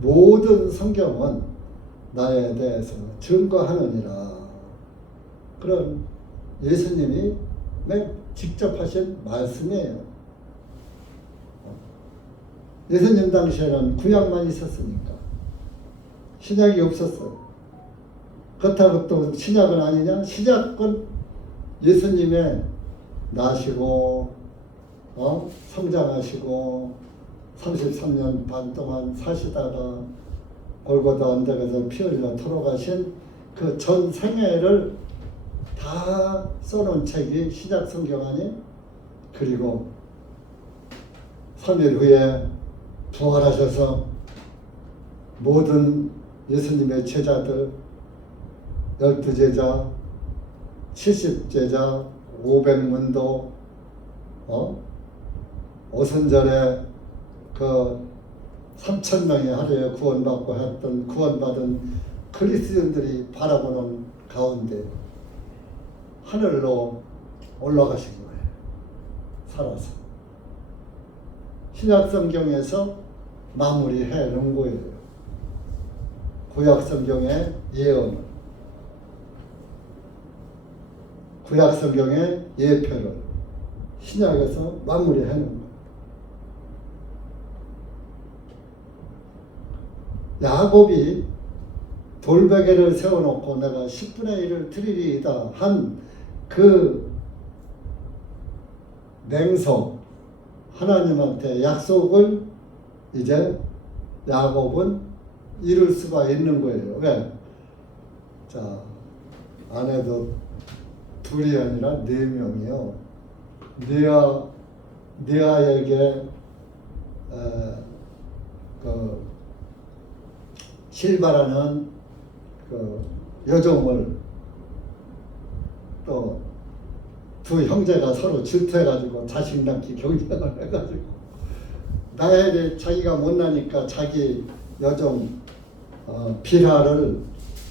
모든 성경은 나에 대해서 증거하느니라. 그런 예수님이 직접 하신 말씀이에요. 예수님 당시에는 구약만 있었으니까 신약이 없었어요. 그렇다고 또 신약은 아니냐? 신약은 예수님의 나시고 성장하시고 33년 반 동안 사시다가 골고다 언덕에서 피 흘려 돌아가신 그 전 생애를 다 써놓은 책이 신약 성경 아니? 그리고 3일 후에 부활하셔서 모든 예수님의 제자들 12제자 70제자 500문도 오순절에 그 3,000명이 하루에 구원받고 했던 구원받은 그리스도인들이 바라보는 가운데 하늘로 올라가신 거예요. 살아서. 신약 성경에서 마무리해 놓은 거예요. 구약 성경의 예언, 구약 성경의 예표를 신약에서 마무리해 놓은 거예요. 야곱이 돌베개를 세워놓고 내가 10분의 1을 드리리이다 한 그 맹속, 하나님한테 약속을 이제 야곱은 이룰 수가 있는 거예요. 왜? 자, 아내도 둘이 아니라 4명이요. 느아에게 그 실바라는 그 여종을 또 두 형제가 서로 질투해가지고 자식 낳기 경쟁을 해가지고 나엘이 자기가 못나니까 자기 여종 비라를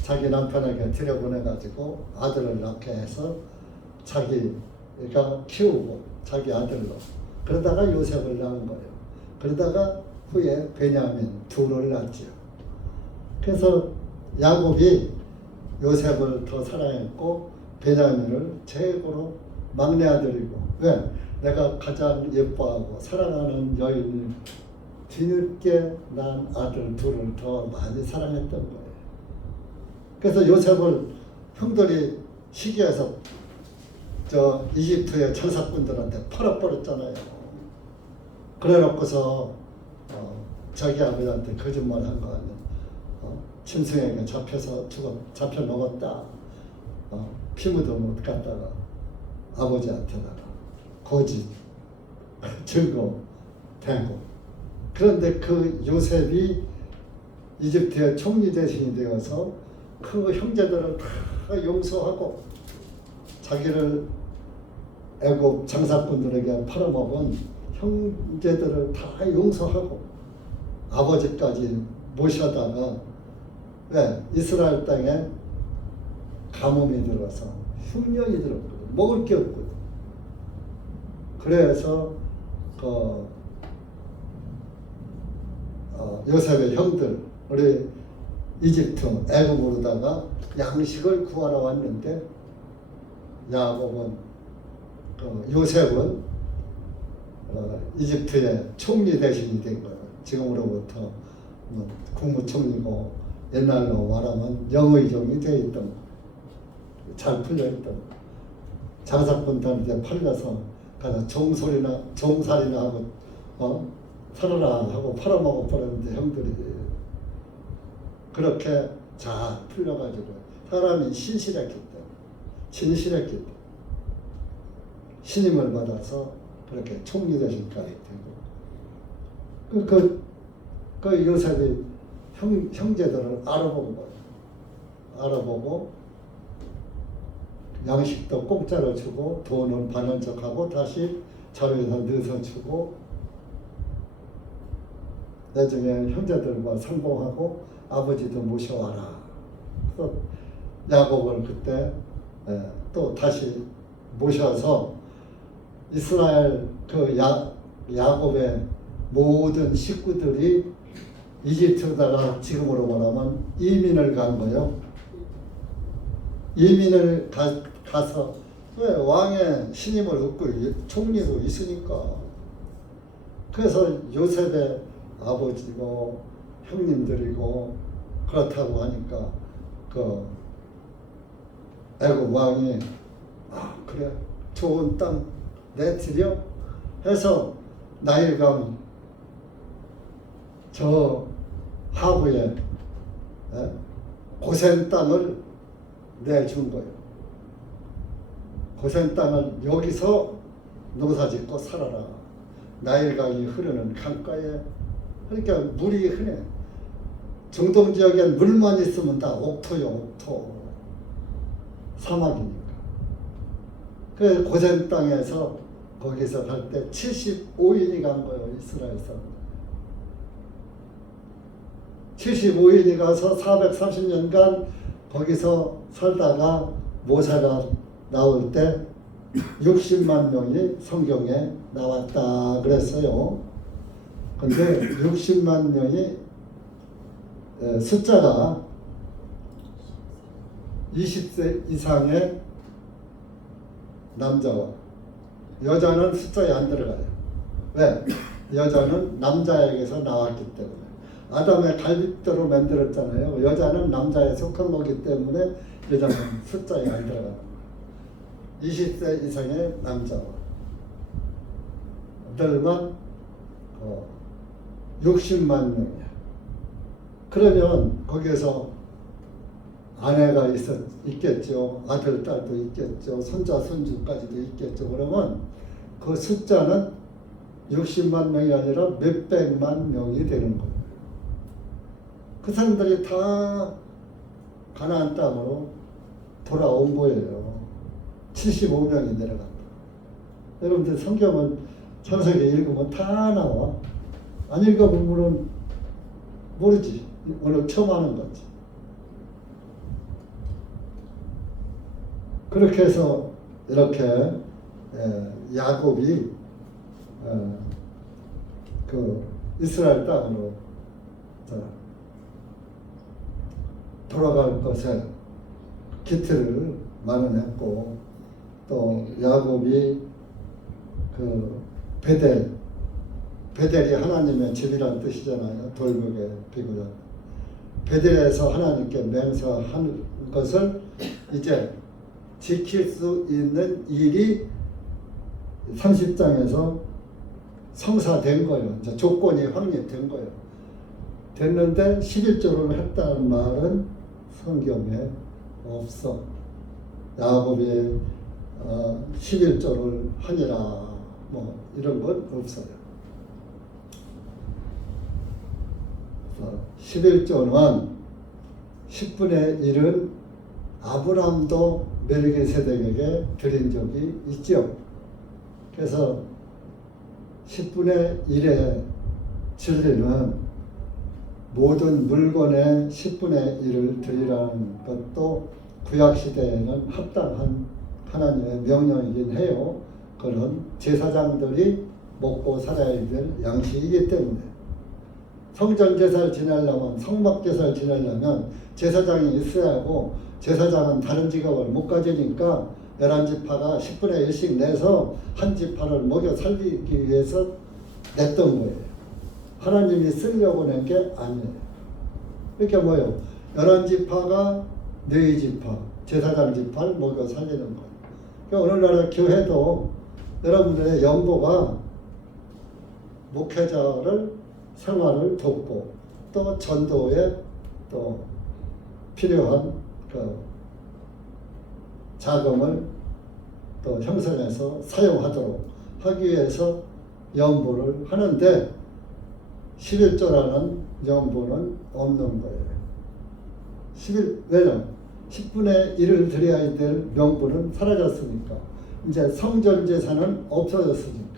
자기 남편에게 들여보내가지고 아들을 낳게 해서 자기가 키우고 자기 아들로 그러다가 요셉을 낳은 거예요. 그러다가 후에 베냐민 둘을 낳지요. 그래서 야곱이 요셉을 더 사랑했고 베냐민을 최고로 막내 아들이고 왜? 내가 가장 예뻐하고 사랑하는 여인이 뒤늦게 난 아들 둘을 더 많이 사랑했던 거예요. 그래서 요셉을 형들이 시기해서 저 이집트의 천사꾼들한테 팔아버렸잖아요. 그래놓고서 자기 아버지한테 거짓말한 거 아니야. 짐승에게 잡혀서 잡혀 먹었다. 피 묻은 옷 갖다가 아버지한테다가 거짓 증거 대고. 그런데 그 요셉이 이집트의 총리 대신이 되어서 그 형제들을 다 용서하고 자기를 애굽 장사꾼들에게 팔아먹은 형제들을 다 용서하고 아버지까지 모셔다가 왜 이스라엘 땅에 가뭄이 들어서 흉년이 들었거든. 먹을 게 없거든. 그래서 요셉의 형들 우리 이집트 애굽으로다가 양식을 구하러 왔는데 야곱은 요셉은 이집트의 총리 대신이 된 거예요. 지금으로부터 국무총리고 옛날로 말하면 영의정이 되어 있던 거. 잘 풀려 있던 거. 장사꾼들한테 팔려서 가서 종살이나 하고 살아라 하고 팔아먹어 버렸는데 형들이 그렇게 잘 풀려가지고 사람이 신실했기 때문에 신임을 받아서 그렇게 총리 대신까지 되고 그 요셉이 형제들을 알아본 거예요. 알아보고 양식도 공짜로 주고 돈은 반은 척하고 다시 자루에서 넣어서 주고 나중에 형제들과 상봉하고 아버지도 모셔와라. 그래서 야곱을 그때 또 다시 모셔서 이스라엘 야곱의 모든 식구들이 이집트다가 지금으로 말하면 이민을 간 거예요. 이민을 가서 왜 왕의 신임을 얻고 총리로 있으니까. 그래서 요셉의 아버지고 형님들이고 그렇다고 하니까 애굽 왕이 그래 좋은 땅 내드려 해서 나일강 저 하부에 고센 땅을 내준 거예요. 고센 땅을 여기서 농사짓고 살아라. 나일강이 흐르는 강가에 그러니까 물이 흐네. 중동 지역엔 물만 있으면 다 옥토요, 옥토. 사막이니까. 그 고센 땅에서 거기서 갈 때 75인이 간 거예요, 이스라엘에서. 75인이 가서 430년간 거기서 살다가 모세가 나올 때 60만 명이 성경에 나왔다 그랬어요. 근데 60만 명이 숫자가 20세 이상의 남자와 여자는 숫자에 안 들어가요. 왜? 여자는 남자에게서 나왔기 때문에. 아담의 갈빗대로 만들었잖아요. 여자는 남자에 속한 거기 때문에 여자는 숫자에 안 들어가요. 20세 이상의 남자와 들만 60만 명이야. 그러면 거기에서 아내가 있겠죠. 아들, 딸도 있겠죠. 손자, 손주까지도 있겠죠. 그러면 그 숫자는 60만 명이 아니라 몇백만 명이 되는 거예요. 그 사람들이 다 가나안 땅으로 돌아온 거예요. 75명이 내려간다. 여러분들 성경을 창세기 읽으면 다 나와. 안 읽어보면 모르지. 오늘 처음 하는 거지. 그렇게 해서 이렇게 야곱이 그 이스라엘 땅으로 돌아갈 것에 기틀을 마련했고 또 야곱이 그 베델이 하나님의 집이란 뜻이잖아요. 돌무게 비교자. 베델에서 하나님께 맹세한 것을 이제 지킬 수 있는 일이 30장에서 성사된 거예요. 이제 조건이 확립된 거예요. 됐는데 11조를 했다는 말은 성경에 없어. 야곱이 11조를 하니라 뭐 이런 건 없어요. 11조는 10분의 1은 아브람도 멜기세덱에게 드린 적이 있죠. 그래서 10분의 1의 진리는 모든 물건의 10분의 1을 드리라는 것도 구약시대에는 합당한 하나님의 명령이긴 해요. 그런 제사장들이 먹고 살아야 될 양식이기 때문에 성전 제사를 지내려면 성막 제사를 지내려면 제사장이 있어야 하고 제사장은 다른 직업을 못 가지니까 11지파가 10분의 1씩 내서 한 지파를 먹여 살리기 위해서 냈던 거예요. 하나님이 쓰려고 낸 게 아니에요. 이렇게 뭐예요? 11지파가 너희 지파, 제사장 지파를 먹여 살리는 거예요. 그러니까 오늘날의 교회도 여러분들의 연보가 목회자를 생활을 돕고 또 전도에 또 필요한 그 자금을 또 형성해서 사용하도록 하기 위해서 연보를 하는데 11조라는 연보는 없는 거예요. 왜냐? 10분의 1을 드려야 될 명분은 사라졌으니까. 이제 성전제사는 없어졌으니까.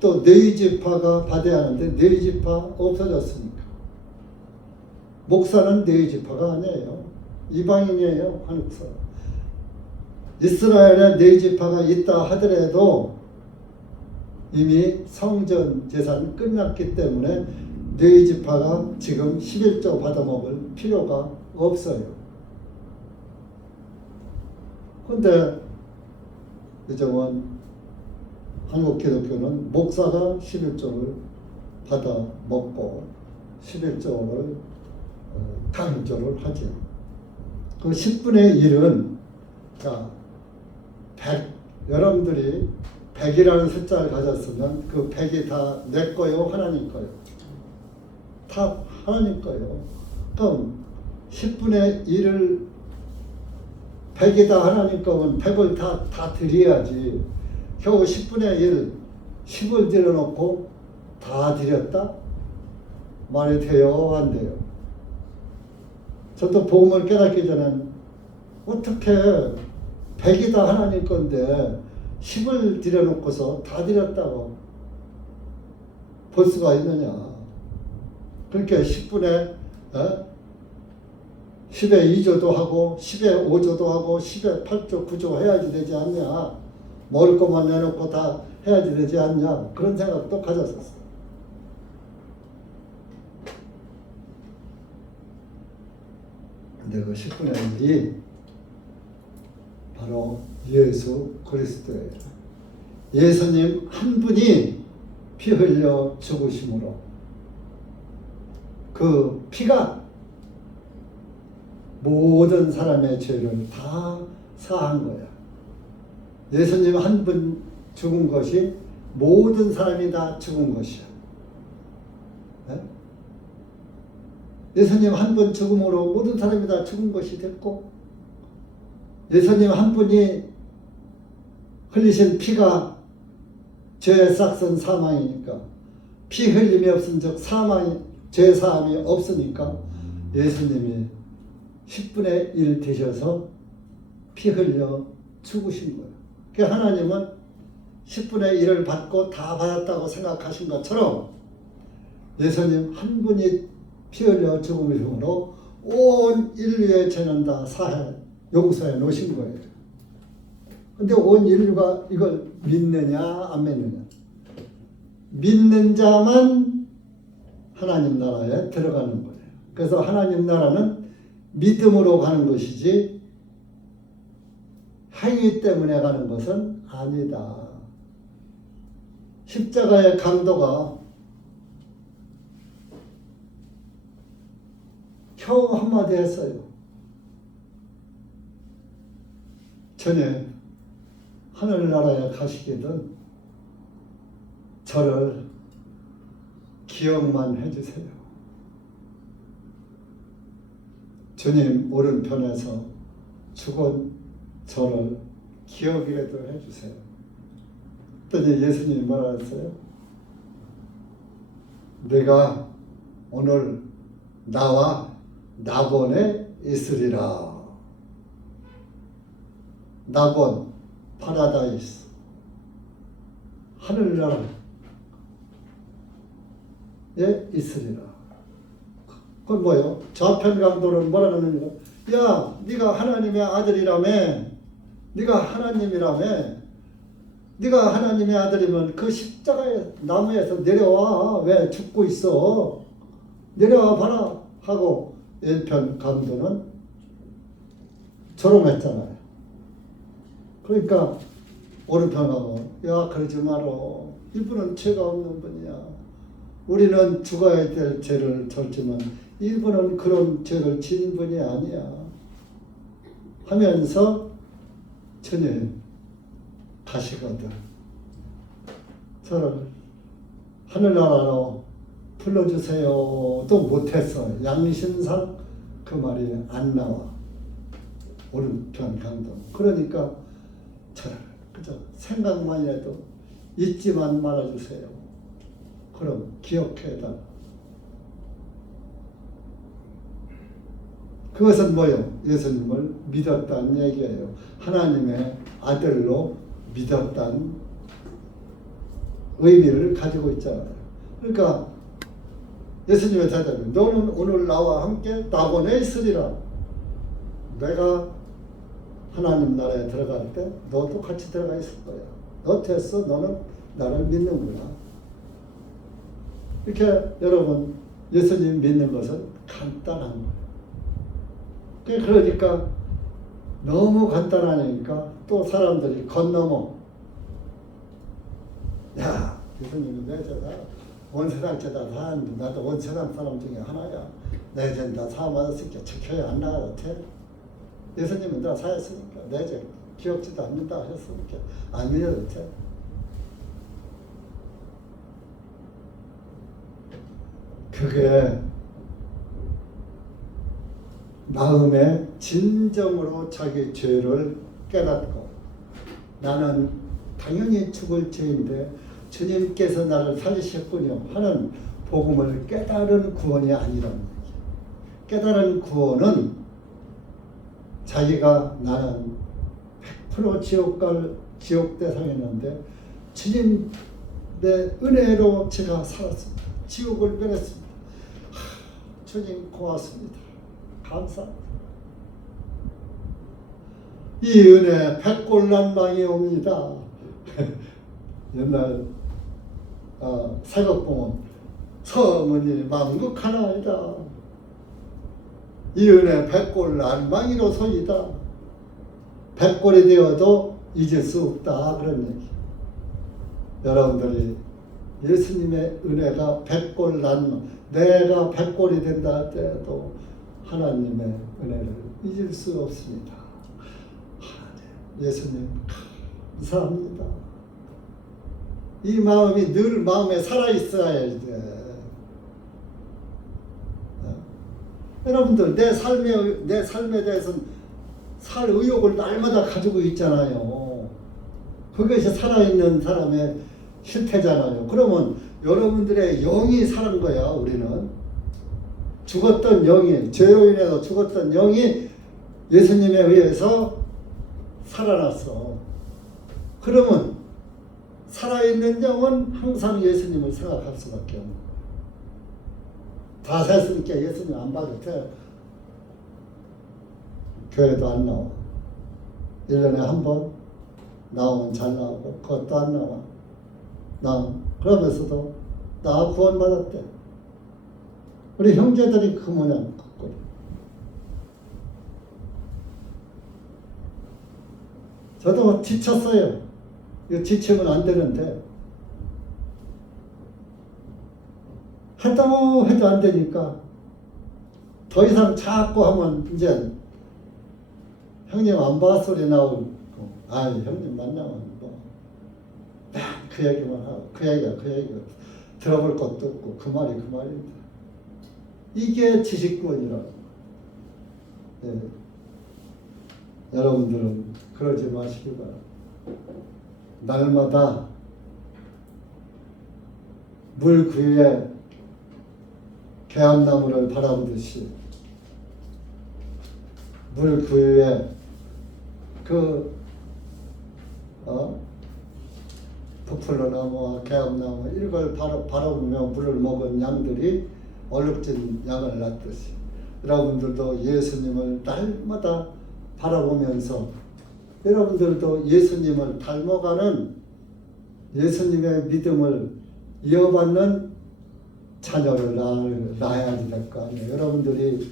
또 너희 지파가 받아야 하는데 너희 지파 없어졌으니까. 목사는 너희 지파가 아니에요. 이방인이에요. 한국 사람. 이스라엘에 너희 지파가 있다 하더라도 이미 성전 제사는 끝났기 때문에 너희 지파가 지금 11조 받아먹을 필요가 없어요. 그런데 요즘은 한국 기독교는 목사가 11조를 받아먹고 11조를 강조를 하죠. 그 10분의 1은 자 100, 여러분들이 100이라는 숫자를 가졌으면 그 100이 다 내 거요, 하나님 거요? 다 하나님 거요. 그럼 10분의 1을 100이 다 하나님 거면 100을 다 드려야지. 겨우 10분의 1, 10을 들여놓고 다 드렸다? 말이 돼요, 안 돼요? 저도 복음을 깨닫기 전에 어떻게 100이 다 하나님 건데 10을 들여놓고서 다 드렸다고 볼 수가 있느냐. 그렇게 10분의 10의 2조도 하고 10의 5조도 하고 10의 8조 9조 해야지 되지 않냐. 먹을 것만 내놓고 다 해야지 되지 않냐. 그런 생각도 가졌었어요. 근데 그 10분의 1이 바로 예수 그리스도예요. 예수님 한 분이 피 흘려 죽으심으로 그 피가 모든 사람의 죄를 다 사한 거야. 예수님 한 분 죽은 것이 모든 사람이 다 죽은 것이야. 네? 예수님 한 분 죽음으로 모든 사람이 다 죽은 것이 됐고 예수님 한 분이 흘리신 피가 죄의 싹슨 사망이니까 피 흘림이 없은 즉 죄 사함이 없으니까 예수님이 10분의 1 되셔서 피 흘려 죽으신 거예요. 그러니까 하나님은 10분의 1을 받고 다 받았다고 생각하신 것처럼 예수님 한 분이 피 흘려 죽으심으로 온 인류의 죄는 다 사해 용서해 놓으신 거예요. 근데 온 인류가 이걸 믿느냐 안 믿느냐. 믿는 자만 하나님 나라에 들어가는 거예요. 그래서 하나님 나라는 믿음으로 가는 것이지 행위 때문에 가는 것은 아니다. 십자가의 강도가 겨우 한마디 했어요. 전에 하늘나라에 가시거든 저를 기억만 해주세요. 주님 오른편에서 죽은 저를 기억이라도 해주세요. 그랬더니 예수님이 말하셨어요. 내가 오늘 나와 낙원에 있으리라. 낙원, 파라다이스, 하늘나라에 있으리라. 그건 뭐예요? 좌편 강도는 뭐라 그러는 거야? 야, 네가 하나님의 아들이라며, 네가 하나님이라며, 네가 하나님의 아들이면 그 십자가의 나무에서 내려와. 왜 죽고 있어? 내려와 봐라 하고 왼편 강도는 조롱했잖아요. 그러니까 오른편하고 야 그러지 마라. 이분은 죄가 없는 분이야. 우리는 죽어야 될 죄를 졌지만 이분은 그런 죄를 지은 분이 아니야 하면서 주님 가시거든. 저를 하늘나라로 불러주세요 또 못했어. 양심상 그 말이 안 나와. 오른편 강도. 그러니까 저를 그저 생각만 해도 잊지만 말아주세요. 그럼 기억해달라. 그것은 뭐예요? 예수님을 믿었다는 얘기예요. 하나님의 아들로 믿었다는 의미를 가지고 있잖아요. 그러니까 예수님의 대답은 너는 오늘 나와 함께 낙원에 있으리라. 내가 하나님 나라에 들어갈 때 너도 같이 들어가 있을 거야. 너 됐어. 너는 나를 믿는구나. 이렇게 여러분 예수님 믿는 것은 간단한 거예요. 그러니까 너무 간단하니까 또 사람들이 건너머 야 예수님이 내 죄다 온 세상 죄다 다 하는데 나도 온 세상 사람 중에 하나야. 내 죄는 다 사함받았으니까 지켜야 안 나가도 돼. 예수님은 다 사했으니까 내 죄 기억지도 않는다 하셨으니까 안 믿어도 돼. 그게 마음에 진정으로 자기 죄를 깨닫고 나는 당연히 죽을 죄인데 주님께서 나를 살리셨군요 하는 복음을 깨달은 구원이 아니라는 거죠. 깨달은 구원은 자기가 나는 100% 지옥 대상이었는데 주님의 은혜로 제가 살았습니다. 지옥을 면했습니다. 주님 고맙습니다. 감사합니다. 이 은혜 백골난방이 옵니다. 옛날 사극 보면 서문이 만국하나이다. 이 은혜 백골난방이로소이다. 백골이 되어도 잊을 수 없다 그런 얘기. 여러분들이 예수님의 은혜가 백골난방 내가 백골이 된다 할 때도 하나님의 은혜를 잊을 수 없습니다. 예수님 감사합니다. 이 마음이 늘 마음에 살아있어야 이제 여러분들 내 삶에 대해서는 살 의욕을 날마다 가지고 있잖아요. 그것이 살아있는 사람의 실태잖아요. 그러면 여러분들의 영이 살은 거야. 우리는 죽었던 영이 죄로 인해서 죽었던 영이 예수님에 의해서 살아났어. 그러면 살아있는 영은 항상 예수님을 생각할 수밖에 없는 거야. 다 샜으니까 예수님 안 봐도 돼. 교회도 안 나와. 1년에 한 번 나오면 잘 나오고 그것도 안 나와. 그러면서도 나 구원받았대. 우리 형제들이 그 모양 갖고. 저도 지쳤어요. 이거 지치면 안 되는데 해도 안 되니까 더 이상 자꾸 하면 이제 형님 안 봐 소리 나오고 형님 만나면 그 얘기만 하고 그 얘기가 들어볼 것도 없고 그 말입니다. 이게 지식권이라고. 예. 여러분들은 그러지 마시기 바랍니다. 날마다 물 위에 개암나무를 바라보듯이 물 위에 부풀러나무와 개암나무 이걸 바라보며 물을 먹은 양들이 얼룩진 양을 낳듯이 여러분들도 예수님을 날마다 바라보면서 여러분들도 예수님을 닮아가는 예수님의 믿음을 이어받는 자녀를 낳아야 될 거 아니에요. 여러분들이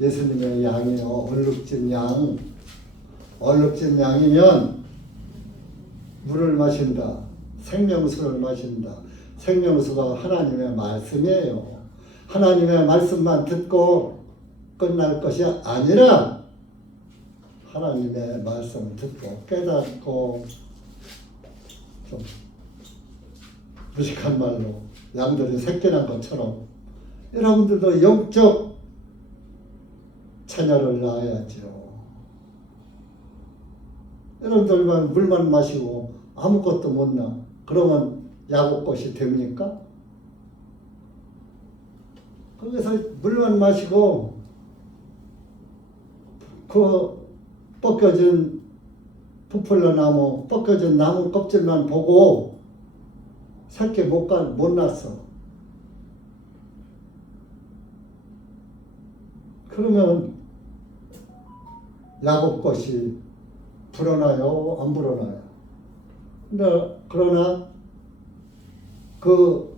예수님의 양이요, 얼룩진 양이면 물을 마신다, 생명수를 마신다. 생명수가 하나님의 말씀이에요. 하나님의 말씀만 듣고 끝날 것이 아니라 하나님의 말씀을 듣고 깨닫고 좀 무식한 말로 양들이 새끼난 것처럼 여러분들도 영적 자녀를 낳아야죠. 여러분들만 물만 마시고 아무것도 못 나. 그러면 야곱것이 됩니까? 거기서 물만 마시고 그 벗겨진 부풀러 나무, 벗겨진 나무 껍질만 보고 새끼 못 났어. 그러면 야곱것이 불어나요? 안 불어나요? 그러나 그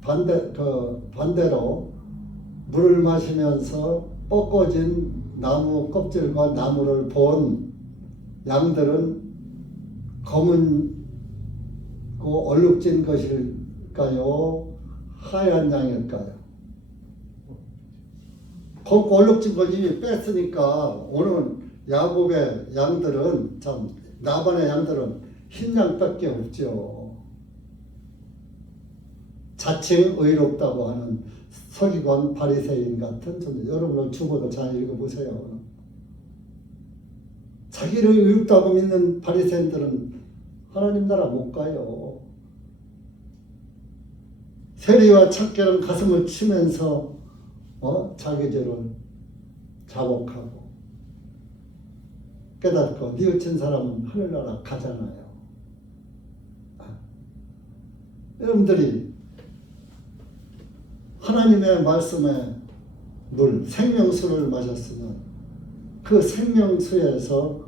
반대로 물을 마시면서 뻗어진 나무 껍질과 나무를 본 양들은 검은 얼룩진 것일까요? 하얀 양일까요? 검고 얼룩진 것이 뺐으니까 오늘 야곱의 양들은 나반의 양들은 흰 양밖에 없죠. 자칭 의롭다고 하는 서기관 바리새인 같은 존재. 여러분은 죽어도 잘 읽어보세요. 자기를 의롭다고 믿는 바리새인들은 하나님 나라 못 가요. 세리와 찻결은 가슴을 치면서 자기 죄를 자복하고 깨닫고 뉘우친 사람은 하늘나라 가잖아요. 여러분들이 하나님의 말씀에 물, 생명수를 마셨으면 그 생명수에서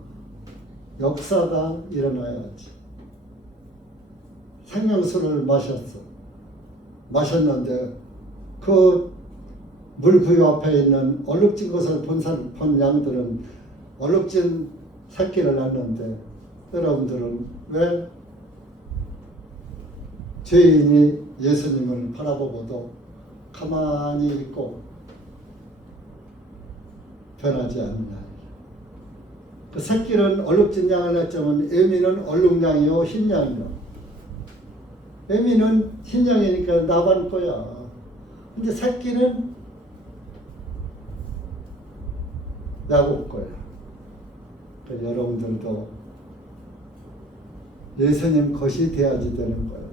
역사가 일어나야지. 생명수를 마셨는데 그 물구유 앞에 있는 얼룩진 것을 본 양들은 얼룩진 새끼를 낳는데 여러분들은 왜 죄인이 예수님을 바라보고도 가만히 있고 변하지 않느냐. 그 새끼는 얼룩진 양을 낳자면 애미는 얼룩양이요 흰양이요. 애미는 흰양이니까 나반 거야. 근데 새끼는 야곱 거야. 그러니까 여러분들도 예수님 것이 돼야지 되는 거예요.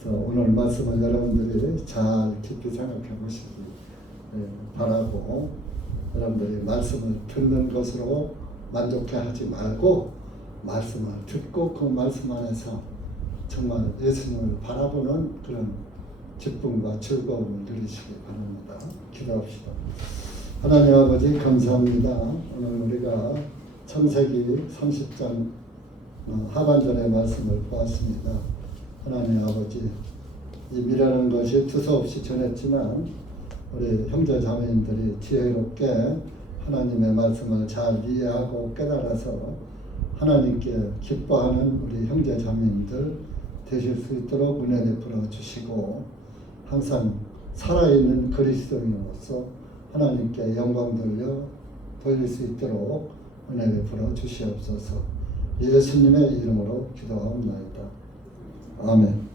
그래서 오늘 말씀은 여러분들이 잘 깊이 생각해 보시기 바라고, 여러분들이 말씀을 듣는 것으로 만족해 하지 말고 말씀을 듣고 그 말씀 안에서 정말 예수님을 바라보는 그런 기쁨과 즐거움을 누리시기 바랍니다. 기도합시다. 하나님 아버지 감사합니다. 오늘 우리가 창세기 30장 하반절의 말씀을 보았습니다. 하나님 아버지, 이 미라는 것이 두서없이 전했지만 우리 형제 자매님들이 지혜롭게 하나님의 말씀을 잘 이해하고 깨달아서 하나님께 기뻐하는 우리 형제 자매님들 되실 수 있도록 은혜 베풀어 주시고, 항상 살아있는 그리스도인으로서 하나님께 영광 돌릴 수 있도록 은혜 베풀어 주시옵소서. 예수님의 이름으로 기도하옵나이다. 아멘.